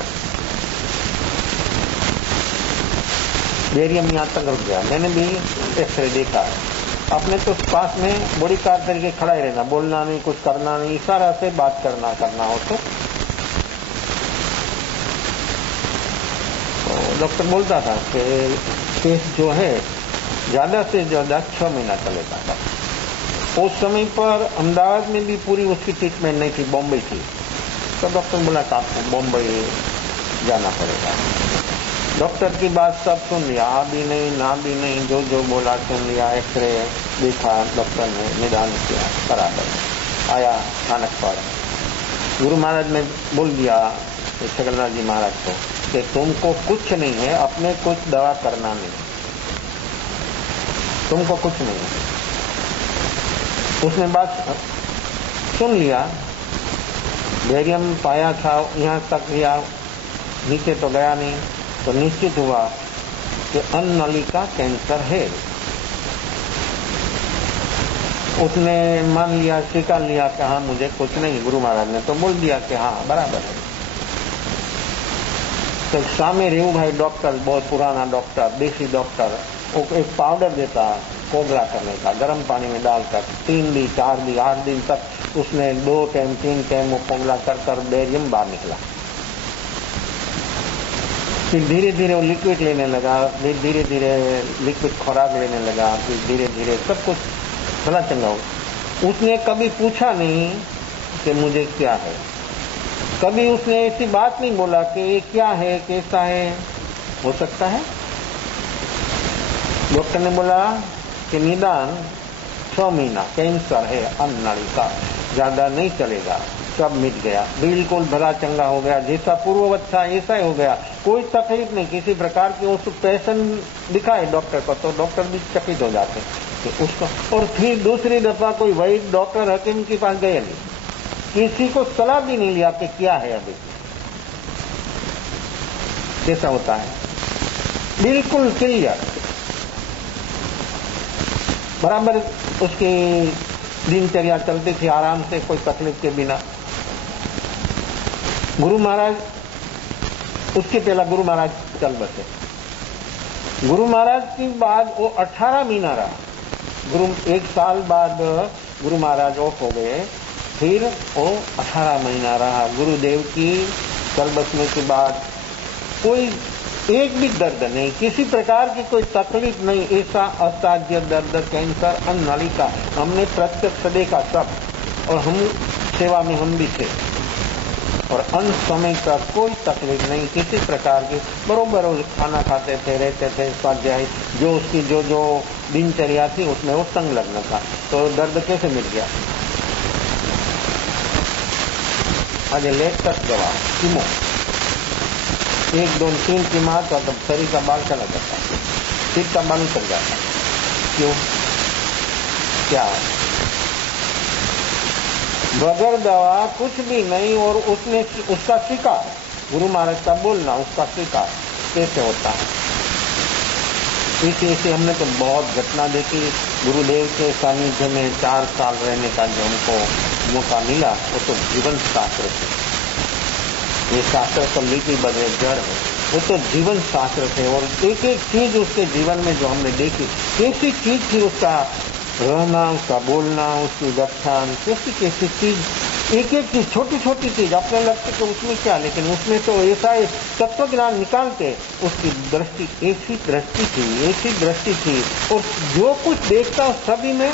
बेरियम यहाँ तक रुक गया, मैंने भी एक्सरे देखा, अपने तो पास में बॉडी गार्ड तरीके खड़ा ही रहना, बोलना नहीं, कुछ करना नहीं, इशारा से बात करना हो तो डॉक्टर बोलता था कि केस जो है ज्यादा से ज्यादा 6 महीना चलेगा। उस समय पर अहमदाबाद में भी पूरी उसकी ट्रीटमेंट नहीं थी, बॉम्बे थी। तो डॉक्टर बोला कि आपको बॉम्बे जाना पड़ेगा। डॉक्टर की बात सब सुन लिया, हाँ भी नहीं ना भी नहीं, जो जो बोला सुन लिया। एक्सरे देखा, डॉक्टर ने निदान किया, बराबर आया नानकपाड़। गुरु महाराज ने बोल दिया सकलनाथ जी महाराज को कि तुमको कुछ नहीं है, अपने कुछ दवा करना नहीं, तुमको कुछ नहीं है। उसने बात सुन लिया, धैर्य पाया था, यहाँ तक लिया, नीचे तो गया नहीं। तो निश्चित हुआ कि अन्न नलिका कैंसर है। उसने मान लिया, स्वीकार लिया कि हाँ मुझे कुछ नहीं। गुरु महाराज ने तो बोल दिया कि हाँ बराबर है। तो सामे रेवू भाई डॉक्टर, बहुत पुराना डॉक्टर, देसी डॉक्टर, वो एक पाउडर देता कोगला करने का, गर्म पानी में डालकर 3 दिन 4 दिन 8 दिन तक उसने 2 टाइम 3 टाइम वो कोगला कर बेरियम बाहर निकला। फिर धीरे धीरे वो लिक्विड लेने लगा, फिर धीरे धीरे लिक्विड खुराक लेने लगा, फिर धीरे धीरे सब कुछ भला चंगा हो। उसने कभी पूछा नहीं कि मुझे क्या है, कभी उसने ऐसी बात नहीं बोला कि ये क्या है, कैसा है, हो सकता है। डॉक्टर ने बोला कि निदान 6 महीना कैंसर है अन्न नलिका, ज्यादा नहीं चलेगा, सब मिट गया, बिल्कुल भला चंगा हो गया, जैसा पूर्ववत था ऐसा ही हो गया, कोई तकलीफ नहीं किसी प्रकार की। उस पेशेंट दिखाए डॉक्टर को तो डॉक्टर भी चकित हो जाते कि उसको। और फिर दूसरी दफा कोई वही डॉक्टर हकीम के पास गए नहीं, किसी को सलाह भी नहीं लिया कि क्या है अभी, कैसा होता है, बिल्कुल क्लियर, बराबर उसकी दिनचर्या चलती थी आराम से, कोई तकलीफ के बिना। गुरु महाराज, उसके पहला गुरु महाराज चल बसे। गुरु महाराज की बाद वो 18 महीना रहा। 1 साल बाद गुरु महाराज ऑफ हो गए, फिर वो 18 महीना रहा। गुरुदेव की चल बसने के बाद कोई एक भी दर्द नहीं, किसी प्रकार की कोई तकलीफ नहीं, ऐसा असाध्य दर्द कैंसर अन्न नलिका हमने प्रत्यक्ष देखा सब, और हम सेवा में हम भी थे, और अंत समय का कोई तकलीफ नहीं, किसी प्रकार की, बरोबर खाना खाते थे, रहते थे, स्वाध्याय जो उसकी जो जो दिनचर्या थी उसमें वो संलग्न था। तो दर्द कैसे मिल गया? आज लेटेस्ट दवा कीमो 1 2 3 की मात्रा, तब शरीर का बाल चला जाता है, सिर का बाल उतर जाता है। क्यों? क्या? बगैर दवा कुछ भी नहीं, और उसने उसका स्वीकार, गुरु महाराज का बोलना, उसका स्वीकार कैसे होता है? ऐसे हमने तो बहुत घटना देखी। गुरुदेव के सानिध्य में 4 साल रहने का जो हमको मौका मिला, वो तो जीवन शास्त्र है। ये शास्त्र तो लिपि बदले जड़ है, वो तो जीवन शास्त्र थे, और एक एक चीज उसके जीवन में जो हमने देखी, कैसी चीज थी उसका रहना, उसका बोलना, उसकी व्याख्यान, कैसी कैसी चीज, एक एक चीज, छोटी छोटी चीज अपने लगते कि उसमें क्या, लेकिन उसमें तो ऐसा तत्व ज्ञान निकालते। उसकी दृष्टि ऐसी दृष्टि थी, और जो कुछ देखता सभी में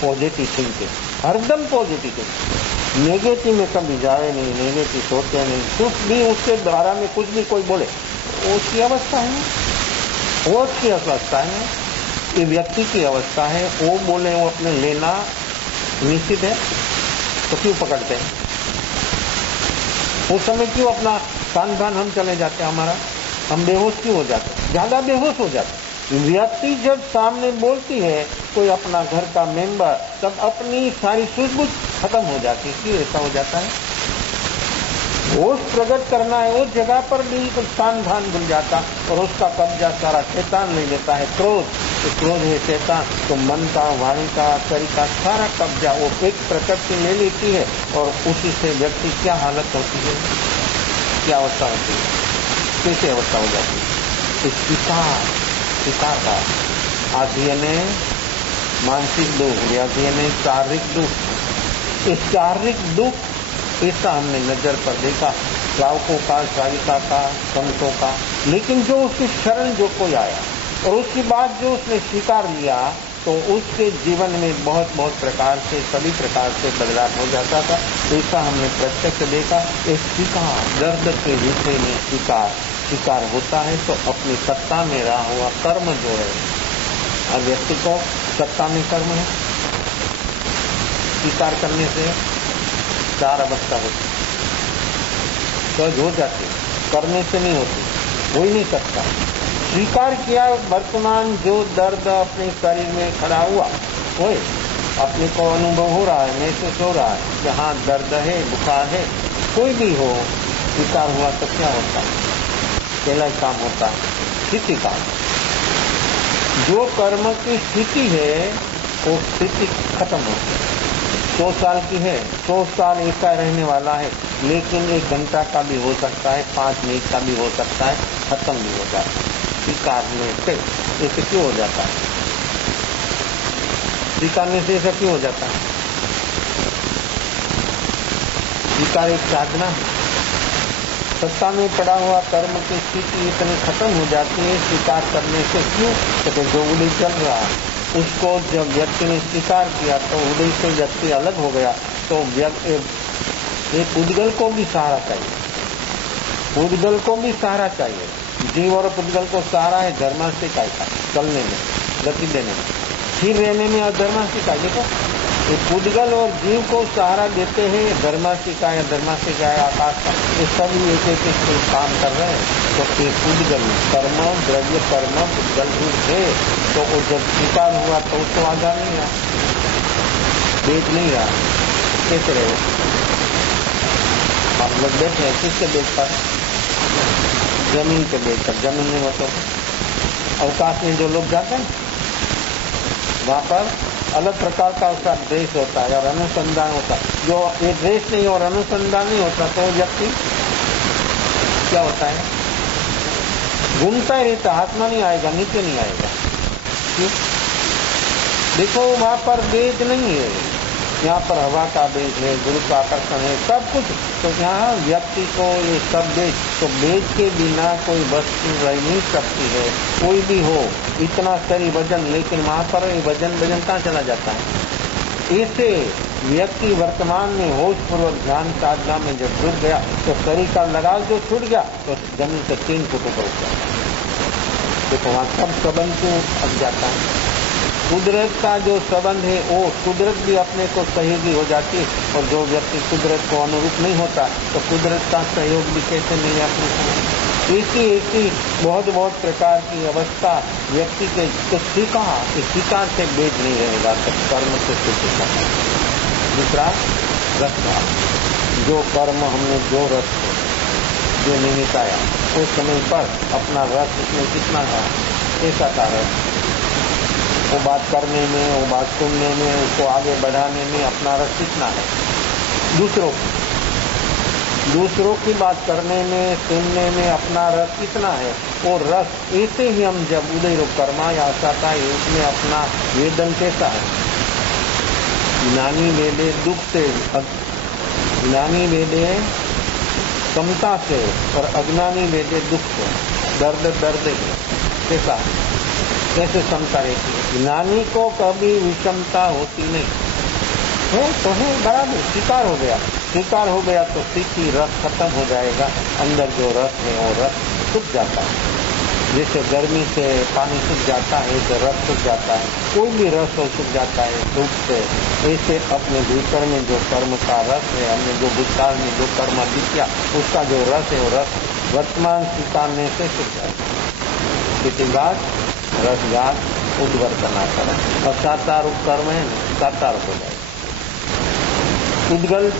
पॉजिटिव थिंकिंग, हरदम पॉजिटिव थिंकिंग, नेगेटिव में कभी जाए नहीं, नेगेटिव सोचे नहीं, कुछ भी उसके द्वारा में कुछ भी कोई बोले वो उसकी अवस्था है, वो उसकी अवस्था है, ये व्यक्ति की अवस्था है। वो बोले वो अपने लेना निश्चित है, तो क्यों पकड़ते हैं? उस समय क्यों अपना कान भान हम चले जाते हैं, हमारा हम बेहोश क्यों हो जाते, ज्यादा बेहोश हो जाते। व्यक्ति जब सामने बोलती है कोई अपना घर का मेंबर, तब अपनी सारी सूझबूझ खत्म हो जाती है। क्यों ऐसा हो जाता है? होश प्रकट करना है, उस जगह पर बिल्कुल कान भान भूल जाता, और उसका कब्जा सारा शैतान ले लेता है। क्रोध, तो क्रोध है शैतान, तो मन का, वाणी का, शरीर का सारा कब्जा वो एक प्रकृति ले लेती है, और उसी से व्यक्ति क्या हालत होती है, क्या अवस्था होती है, कैसे अवस्था हो जाती है? इस विकार का आधी ने मानसिक दुख या यानी शारीरिक दुख। इस शारीरिक दुख ऐसा हमने नजर पर देखा, श्रावकों का, श्राविका का, संतों का, लेकिन जो उसकी शरण जो कोई आया और उसके बाद जो उसने स्वीकार लिया तो उसके जीवन में बहुत बहुत प्रकार से, सभी प्रकार से बदलाव हो जाता था। ऐसा हमने प्रत्यक्ष देखा। एक स्वीकार, दर्द के विषय में स्वीकार होता है तो अपनी सत्ता में रहा हुआ कर्म जो है, और व्यक्ति को सत्ता में कर्म है, स्वीकार करने से 4 अवस्था होती, सहज हो जाती, करने से नहीं होती, हो ही नहीं सकता। स्वीकार किया वर्तमान जो दर्द अपने शरीर में खड़ा हुआ, कोई अपने को अनुभव हो रहा है, महसूस हो रहा है कि हाँ दर्द है, बुखार है, कोई भी हो, स्वीकार हुआ तो क्या होता है? पहला काम होता है स्थिति का। जो कर्म की स्थिति है वो स्थिति खत्म होती है। 100 साल की है, 100 साल ऐसा रहने वाला है, लेकिन 1 घंटा का भी हो सकता है, 5 मिनट का भी हो सकता है, खत्म भी हो जाता है। स्वीकारने से ऐसे क्यों हो जाता है? स्वीकारने से ऐसा क्यों हो जाता है? स्वीकार एक साधना है। सत्ता में पड़ा हुआ कर्म की स्थिति इतनी खत्म हो जाती है स्वीकार करने से। क्यों? तो जो उदय चल रहा है उसको जब व्यक्ति ने स्वीकार किया तो उदय से व्यक्ति अलग हो गया, तो एक उद्गल को भी सहारा चाहिए, उद्गल को भी सहारा चाहिए। जीव और पुद्गल को सहारा है धर्मास्तिक का चलने में, गति देने में, स्थिर रहने में, और धर्मास्तिक देखो ये पुद्गल और जीव को सहारा देते हैं धर्मास्तिका या धर्मास्तिका आकाश का, ये सभी एक काम कर रहे हैं। तो ये पुद्गल कर्म, द्रव्य कर्म पुद्गल रूप है, तो वो जब स्वीकार हुआ तो उसको आधार नहीं रहा, बेच नहीं रहा, कैसे रहे? आप लोग बैठे हैं किसके बेच पर? जमीन के बेच पर। जमीन में मतलब अवकाश में जो लोग जाते हैं वहां पर अलग प्रकार का उसका ड्रेस होता है और अनुसंधान होता है। जो ये ड्रेस नहीं और अनुसंधान नहीं होता तो व्यक्ति क्या होता है? घूमता ही रहता, हाथ में नहीं आएगा, नीचे नहीं आएगा। क्यों? देखो वहां पर बेज नहीं है, यहाँ पर हवा का बेज है, गुरुत्वाकर्षण है, सब कुछ। तो यहाँ व्यक्ति को ये सब बेज, तो बेज के बिना कोई वस्तु रह नहीं सकती है, कोई भी हो, इतना सारी वजन, लेकिन वहां पर वजन कहाँ चला जाता है? ऐसे व्यक्ति वर्तमान में होश पूर्वक ध्यान साधना में जब जुट गया तो शरीर का लगाव जो छूट गया तो जमीन से 3 फुट ऊपर उठ गया। देखो वहां सब संबंध क्यों अट जाता है? कुदरत का जो संबंध है वो कुदरत भी अपने को सहयोगी हो जाती है, और जो व्यक्ति कुदरत को अनुरूप नहीं होता तो कुदरत का सहयोग भी कैसे नहीं अपने को? ऐसी बहुत प्रकार की अवस्था व्यक्ति के स्वीकार से बेच नहीं रहेगा तो कर्म से सीखा। दूसरा रस, जो कर्म हमने जो रस जो निमित्त आया उस समय पर अपना रस उसमें कितना था, कैसा था रस? वो बात करने में, वो बात सुनने में, उसको आगे बढ़ाने में अपना रस कितना है? दूसरों की बात करने में, सुनने में अपना रस कितना है? वो रस ऐसे ही हम जब उदय रूप कर्मा या आता है उसमें अपना वेदन कैसा है? ज्ञानी वेदे दुख से, ज्ञानी वेदे समता से और अज्ञानी वेदे दुख से। दर्द है कैसा? कैसे समता रहती है? ज्ञानी को कभी विषमता होती नहीं है, तो है बराबर, स्वीकार हो गया तो स्थिति रस खत्म हो जाएगा, अंदर जो रस है वो रस सूख जाता है। जैसे गर्मी से पानी सूख जाता है तो रस सूख जाता है, कोई भी रस हो सूख जाता है धूप से। ऐसे अपने भीतर में जो कर्म का रस है, हमने जो भूतकाल में जो कर्म दिया उसका जो रस है वो रस वर्तमान स्वीकारने से सूख जाता है। स्थितिघात, रसघात, उद्वर्तना कर्म और साकार कर्म है ना, साकार हो जाएगा।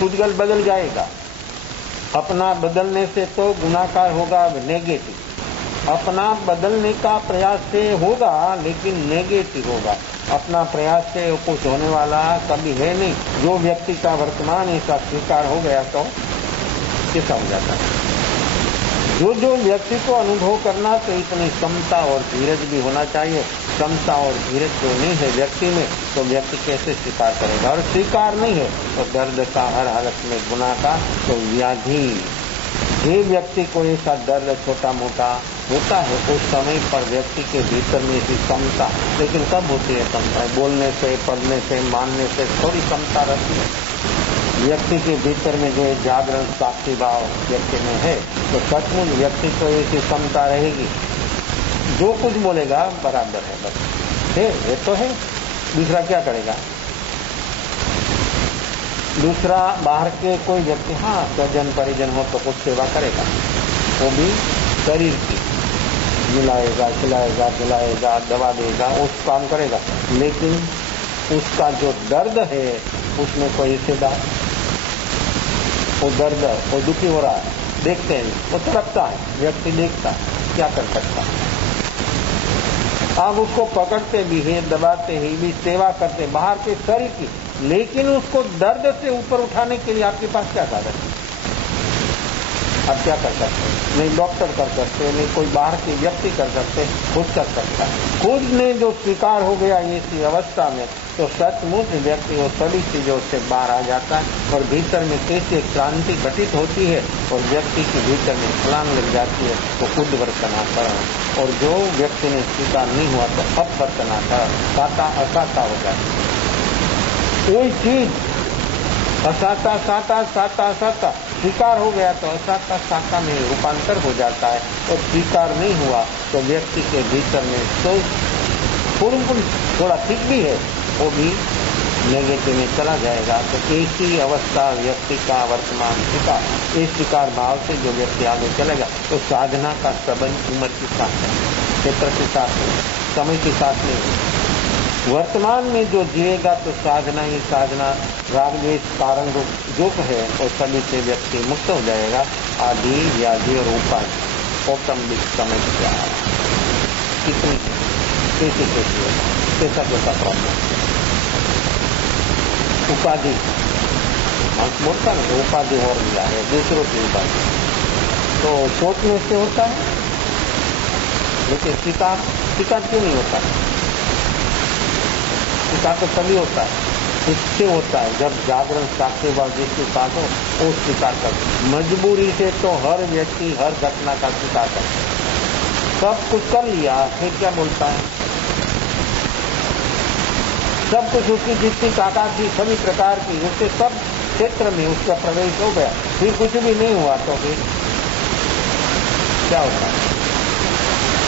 उद्गल बदल जाएगा। अपना बदलने से तो गुनाकार होगा नेगेटिव, अपना बदलने का प्रयास से होगा लेकिन नेगेटिव होगा। अपना प्रयास से कुछ होने वाला कभी है नहीं। जो व्यक्ति का वर्तमान ऐसा स्वीकार हो गया तो कैसा हो जाता है? जो व्यक्ति को अनुभव करना तो इतनी क्षमता और धीरज भी होना चाहिए क्षमता और धीरज जो नहीं है व्यक्ति में, तो व्यक्ति कैसे स्वीकार करेगा? और स्वीकार नहीं है तो दर्द का हर हालत में, गुनाह का तो व्याधि। ये व्यक्ति को ऐसा दर्द छोटा मोटा होता है, उस समय पर व्यक्ति के भीतर में ऐसी क्षमता, लेकिन कब होती है क्षमता? बोलने से, पढ़ने से, मानने से थोड़ी क्षमता रहती है। व्यक्ति के भीतर में जो जागरण साक्षी भाव व्यक्ति में है, तो सचमुच व्यक्ति को ऐसी क्षमता रहेगी, जो कुछ बोलेगा बराबर है, बस है, ये तो है। दूसरा क्या करेगा? दूसरा बाहर के कोई व्यक्ति, हाँ स्वजन परिजन हो तो कुछ सेवा करेगा, वो भी शरीर की, मिलाएगा, खिलाएगा, पिलाएगा, दवा देगा, उस काम करेगा, लेकिन उसका जो दर्द है उसमें कोई हिस्सेदार, वो दर्द, वो दुखी हो रहा है, देखते हैं, वो तड़पता है, व्यक्ति देखता है, क्या कर सकता है? आप उसको पकड़ते भी हैं, दबाते ही भी, सेवा करते बाहर के शरीर की, लेकिन उसको दर्द से ऊपर उठाने के लिए आपके पास क्या साधन है? आप क्या कर सकते? नहीं डॉक्टर कर सकते, नहीं कोई बाहर के व्यक्ति कर सकते, खुद कर सकता है। खुद ने जो स्वीकार हो गया इसी अवस्था में, तो सचमुच व्यक्ति वो सभी चीजों से बाहर आ जाता है और भीतर में कैसे क्रांति घटित होती है और व्यक्ति के भीतर में छलांग लग जाती है, तो उद्वर्तनाकरण। और जो व्यक्ति ने स्वीकार नहीं हुआ तो अपवर्तनाकरण, साता असाता हो जाती है। कोई चीज असाता साता, साता असाता, स्वीकार हो गया तो असाता साता में रूपांतर हो जाता है, और स्वीकार नहीं हुआ तो व्यक्ति के भीतर में तो थोड़ा ठीक भी है, वो भी नेगेटिव में चला जाएगा। तो ऐसी अवस्था व्यक्ति का वर्तमान स्वीकार, इस स्वीकार भाव से जो व्यक्ति आगे चलेगा, तो साधना का संबंध उम्र के साथ है, क्षेत्र के साथ है, समय के साथ नहीं। वर्तमान में जो जिएगा तो साधना ही साधना, राग द्वेष कारण रूप जो है वो सभी से व्यक्ति मुक्त हो जाएगा। आदि व्याधि और उपाय कौटुंबिक समस्या कितनी कैसे कैसा प्रॉब्लम, उपाधि बोलता ना, उपाधि और मिला है दूसरों की उपाधि, तो सोचने से होता है, लेकिन स्वीकार क्यों नहीं होता है? स्वीकार तो तभी होता है, इससे होता है जब जागरण साक्षी भाव जिसके साथ हो वो स्वीकार कर। मजबूरी से तो हर व्यक्ति हर घटना का स्वीकार करता है, सब कुछ कर लिया, फिर क्या बोलता है? सब कुछ उसकी जितनी ताकत थी सभी प्रकार की, उससे सब क्षेत्र में उसका प्रवेश हो गया, फिर कुछ भी नहीं हुआ तो फिर क्या होता है?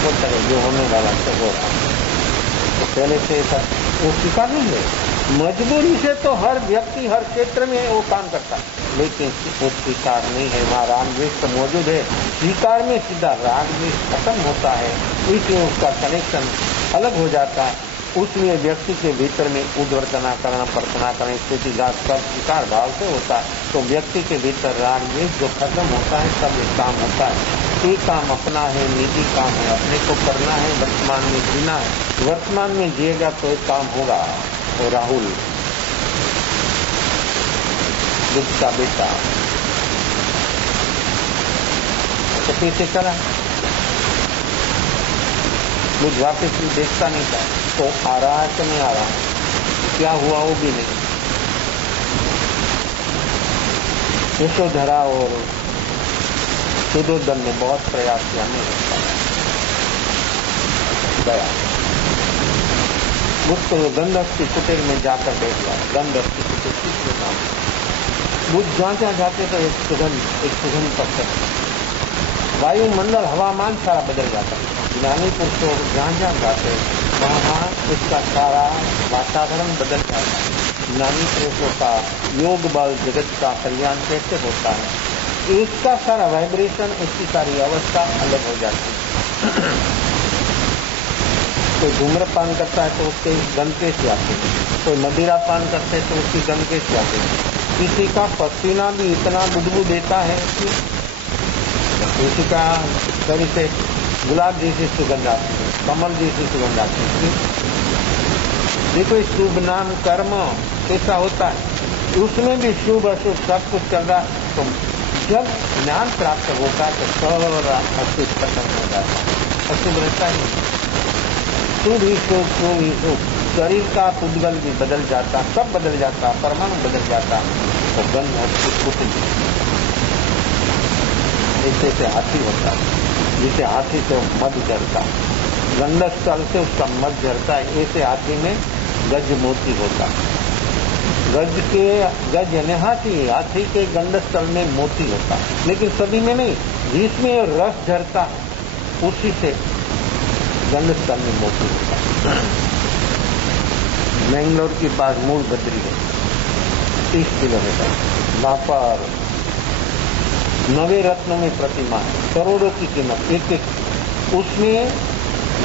बोलता है जो होने वाला सब हो रहा, तो पहले से वो स्वीकार नहीं है। मजबूरी से तो हर व्यक्ति हर क्षेत्र में वो काम करता है, लेकिन वो स्वीकार नहीं है। वहाँ राग द्वेष तो मौजूद है, स्वीकार में सीधा राग द्वेष खत्म होता है, इसलिए उसका कनेक्शन अलग हो जाता है। उसलिए व्यक्ति के भीतर में उद्वर्तनाकरण, प्रतनाकरण, स्थितिघात सब स्वीकार भाव से होता है, तो व्यक्ति के भीतर राग द्वेष जो खत्म होता है सब एक काम होता है। एक काम अपना है, निजी काम है, अपने को करना है, वर्तमान में जीना है। वर्तमान में जिएगा तो एक काम होगा। और राहुल दुख का बेटा तो पीछे चला, मुझ वापिस भी देखता नहीं था, तो आ रहा है तो नहीं आ रहा, क्या हुआ वो भी नहीं। यशोधरा और सुदोधन ने बहुत प्रयास किया, नहीं गया। बुद्ध तो गंधस्थ की कुटीर में जाकर बैठ गया। गंधस्थ की कुटीर किसके नाम? बुद्ध जहाँ जाते तो एक सुगंध पत्थर, वायुमंडल हवामान सारा बदल जाता है। ज्ञानी पुरुषों जहाँ जाते वहाँ उसका सारा वातावरण बदल जाता है। ज्ञानी पुरुषों का योग बल जगत का कल्याण कैसे होता है, इसका सारा वाइब्रेशन, इसकी सारी अवस्था अलग हो जाती है। कोई धूम्रपान करता है तो उसके गंध कैसे आते हैं, कोई मदिरा पान करते है तो उसकी गंध कैसे आती है। किसी का पसीना भी इतना बुदबू देता है कि किसी का शरीर से गुलाब जैसी सुगंध आती है, कमल जैसी सुगंध आती है। देखो शुभ नाम कर्म कैसा होता है, उसमें भी शुभ अशुभ सब कुछ चल रहा है। तो जब ज्ञान प्राप्त होता है तो सारा अशुभ खत्म हो जाता है, अशुभ रहता ही। शुभ ही शुभ, शुभ ही शुभ, शरीर का पुद्गल भी बदल जाता, सब बदल जाता, परमाणु बदल जाता, तो गंध हटती कुछ ऐसे से हाथी होता है, जिसे हाथी से मध झरता, गंडक स्थल से उसका मध झरता है, ऐसे हाथी में गज मोती होता। गज यानी हाथी के गंडक स्थल में मोती होता, लेकिन सभी में नहीं, जिसमें रस झरता है उसी से गंडक स्थल में मोती होता। मैंगलोर के पास मूल बद्री है, 30 किलोमीटर, वहां पर 9 रत्नों में प्रतिमा है, करोड़ों की कीमत एक एक। उसमें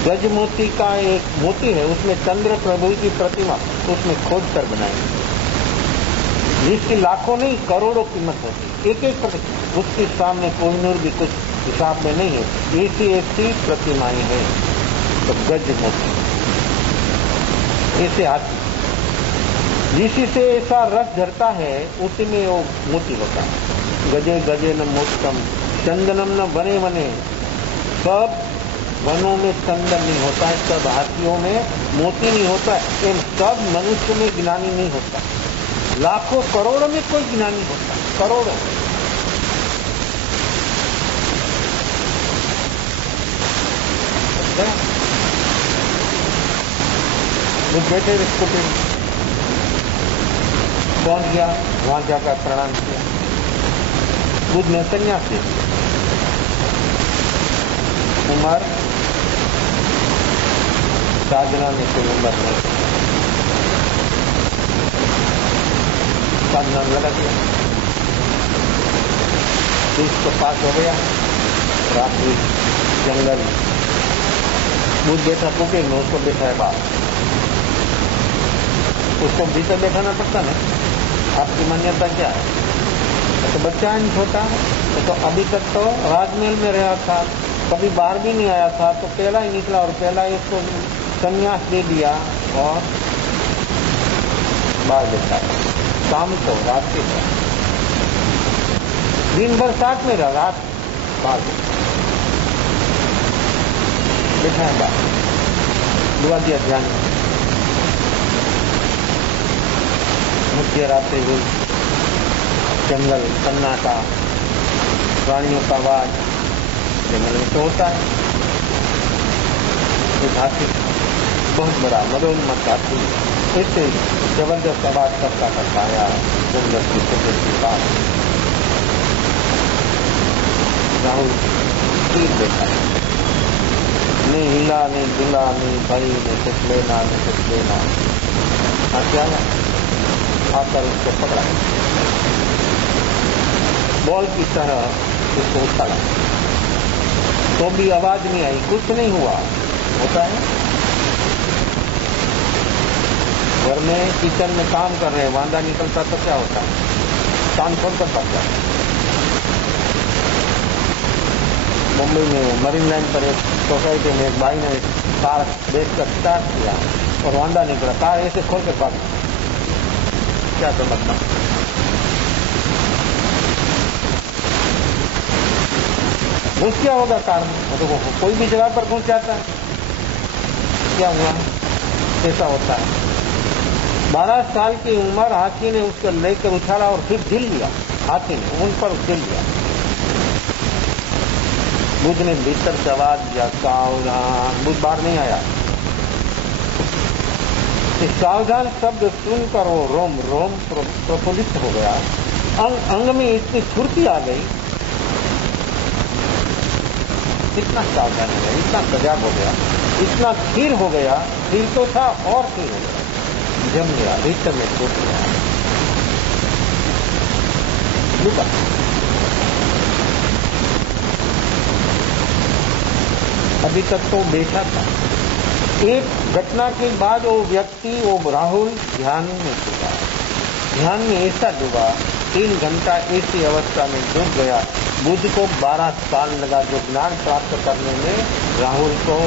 गज मोती का एक मोती है, उसमें चंद्र प्रभु की प्रतिमा उसमें खोद कर बनाई, जिसकी लाखों नहीं करोड़ों कीमत होती, एक एक प्रतिमा। उसके सामने कोहिनूर भी कुछ हिसाब में नहीं है, ऐसी प्रतिमाएं हैं। तो गज मोती ऐसे हाथी, जिसी से ऐसा रस झरता है उसी में वो मोती होता है। गजे गजे न मोतम चंदनम न बने बने, सब वनों में चंदन नहीं होता है, सब हाथियों में मोती नहीं होता है, इन सब मनुष्य में ज्ञानी नहीं होता, लाखों करोड़ों में कोई ज्ञानी होता, करोड़ों। वो बैठे स्कूटी पहुंच गया, वहां जाकर प्रणाम किया, बुद्ध ने संन्यास दे दिया। उम्र साधना में कोई उम्र नहीं, साधना लगा दिया, तीस को पास हो गया, रात्रि जंगल, बुद्ध बैठा कुटीर में, उसको बैठा है बाप, उसको भीतर बैठाना पड़ता ना, आपकी मान्यता क्या है? तो बच्चा नहीं छोटा, तो अभी तक तो राजमहल में रहा था, कभी बाहर भी नहीं आया था, तो पहला ही निकला और पहला ही उसको संन्यास दे दिया और बाहर बैठा। शाम को रात के दिन भर साथ में रहा, रात बाहर बैठा है बाहर, दुआ दिया ध्यान। मध्य रात्रि हुई, जंगल सन्नाटा, प्राणियों का आवाज, जंगल में तो होता है। एक हाथी, बहुत बड़ा मदोन्मत्त हाथी, इससे जबरदस्त आवाज करता करता आया जंगल की कुटीर के पास। राहुल ठीक बैठा, नहीं हिला, नहीं डुला, नहीं भाई, नहीं कुछ लेना, नहीं कुछ देना। हाथी आया, आकर उसको पकड़ा, बॉल की तरह उसको उछाला, तो भी आवाज नहीं आई, कुछ नहीं हुआ। होता है घर में किचन में काम कर रहे हैं, वांदा निकलता तो क्या होता है, काम कौन कर पाता है? मुंबई में मरीन लाइन पर एक सोसाइटी में एक भाई ने कार बेचकर स्टार्ट किया और वांदा निकला, कार ऐसे खोल के भाग, क्या समझना? घुस क्या होगा कार में, तो कोई भी जगह पर घुस जाता है, क्या हुआ? ऐसा होता है। 12 साल की उम्र हाथी ने उसको लेकर उछाला और फिर झील लिया, हाथी ने उन पर झील लिया। बुद्ध ने भीतर से आवाज दिया, सावधान। बुद्ध बाहर नहीं आया, सावधान शब्द सुनकर वो रोम रोम प्रफुल्लित हो गया, अंग में इतनी फुर्ती आ गई, इतना सावधान हो गया, इतना सजाग हो गया, इतना स्थिर हो गया, स्थिर तो था और स्थिर हो गया, जम गया, भीतर में छूट गया, लुका। अभी तक तो बैठा था, एक घटना के बाद वो व्यक्ति, वो राहुल ध्यान में डूबा, ध्यान में ऐसा डूबा, 3 घंटा ऐसी अवस्था में डूब गया। बुद्ध को 12 साल लगा जो ज्ञान प्राप्त करने में, राहुल को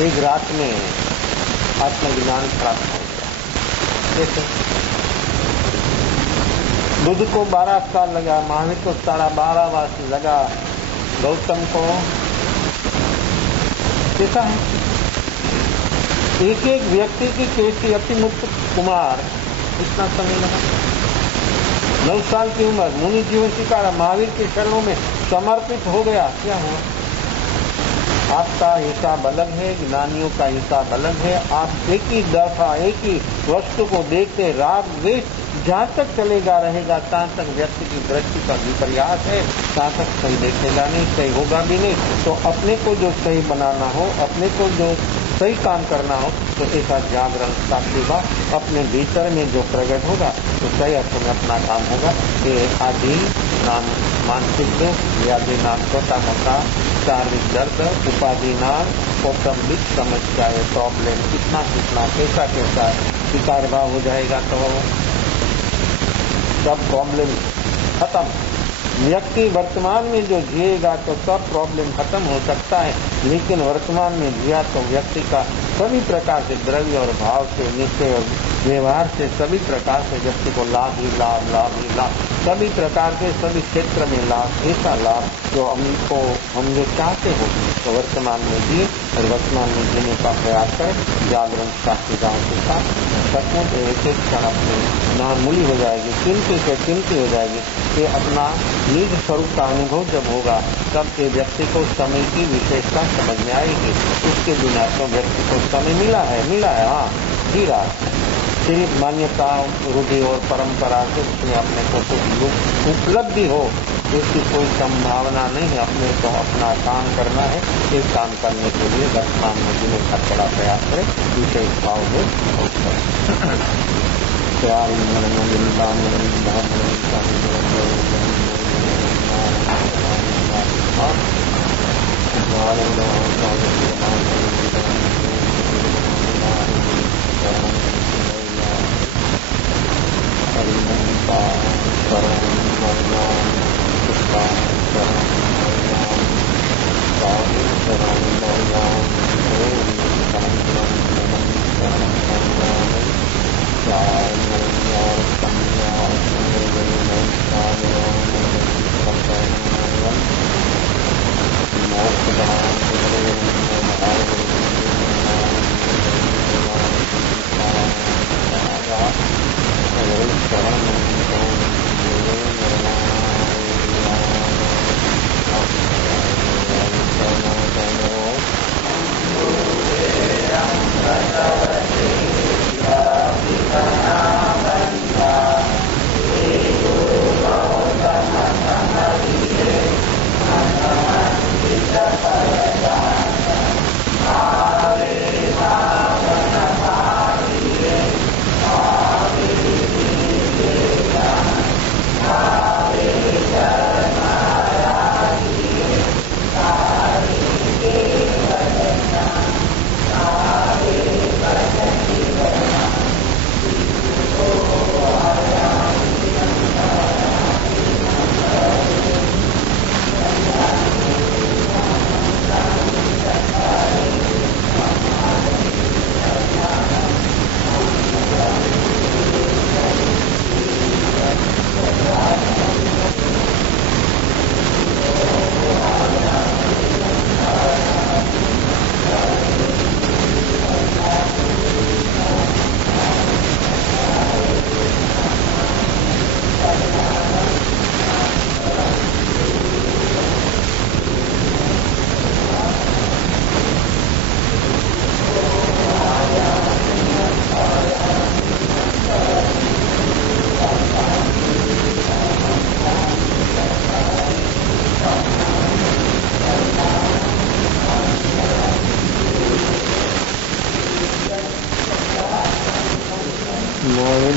एक रात में आत्मज्ञान प्राप्त हो गया। कैसे? बुद्ध को 12 साल लगा, महावीर को 12.5 वर्ष लगा, गौतम को कैसा है? एक एक व्यक्ति की कैसी अतिमुक्त कुमार, इतना समय लगा। 9 साल की उम्र, मुनि जीवन स्वीकारा, महावीर के चरणों में समर्पित हो गया। क्या हुआ? आपका हिसाब अलग है, ज्ञानियों का हिसाब अलग है। आप एक ही दफा एक ही वस्तु को देखते राग द्वेष जहाँ तक चलेगा रहेगा, तहाँ तक व्यक्ति की दृष्टि का विपर्यास है, तहाँ तक सही देखेगा नहीं, सही होगा भी नहीं। तो अपने को जो सही बनाना हो, अपने को जो सही काम करना हो, तो ऐसा जागरण साक्षीवा अपने भीतर में जो प्रकट होगा तो सही अर्थ में अपना काम होगा। ये आदि नाम मानसिक व्याधि नाम छोटा मोटा शारीरिक दर्द, उपाधि नाम कौटुंबिक समस्या, प्रॉब्लम कितना कितना कैसा कैसा विकार भाव हो जाएगा तो सब प्रॉब्लम खत्म। व्यक्ति वर्तमान में जो जिएगा तो सब प्रॉब्लम खत्म हो सकता है, लेकिन वर्तमान में जिया तो व्यक्ति का सभी प्रकार से द्रव्य और भाव से, निश्चय और व्यवहार से सभी प्रकार से व्यक्ति को लाभ ही लाभ, लाभ ही लाभ, सभी प्रकार के सभी क्षेत्र में लाभ, ऐसा लाभ जो हम जो चाहते हो तो वर्तमान में जिए और वर्तमान में जीने का प्रयास करें। जागरण साक्षीदाओं के साथ सचमुच एक एक क्षण अपनी नामूली हो जाएगी, कीमती से कीमती हो जाएगी। कि अपना निज स्वरूप का अनुभव जब होगा तब के व्यक्ति को समय की विशेषता समझ में आएगी। उसके बिना तो व्यक्ति को समय मिला है, हाँ जी रहा, सिर्फ मान्यता, रूढ़ी और परंपरा से उसमें अपने को कुछ उपलब्धि हो इसकी कोई संभावना नहीं है। अपने को अपना काम करना है, इस काम करने के लिए वर्तमान में जीने का बड़ा प्रयास करें, विशेष भाव में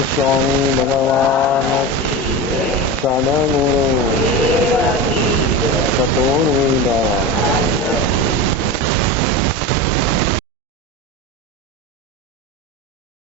स्वामी भगवान सदगुरु सतोर्वेदा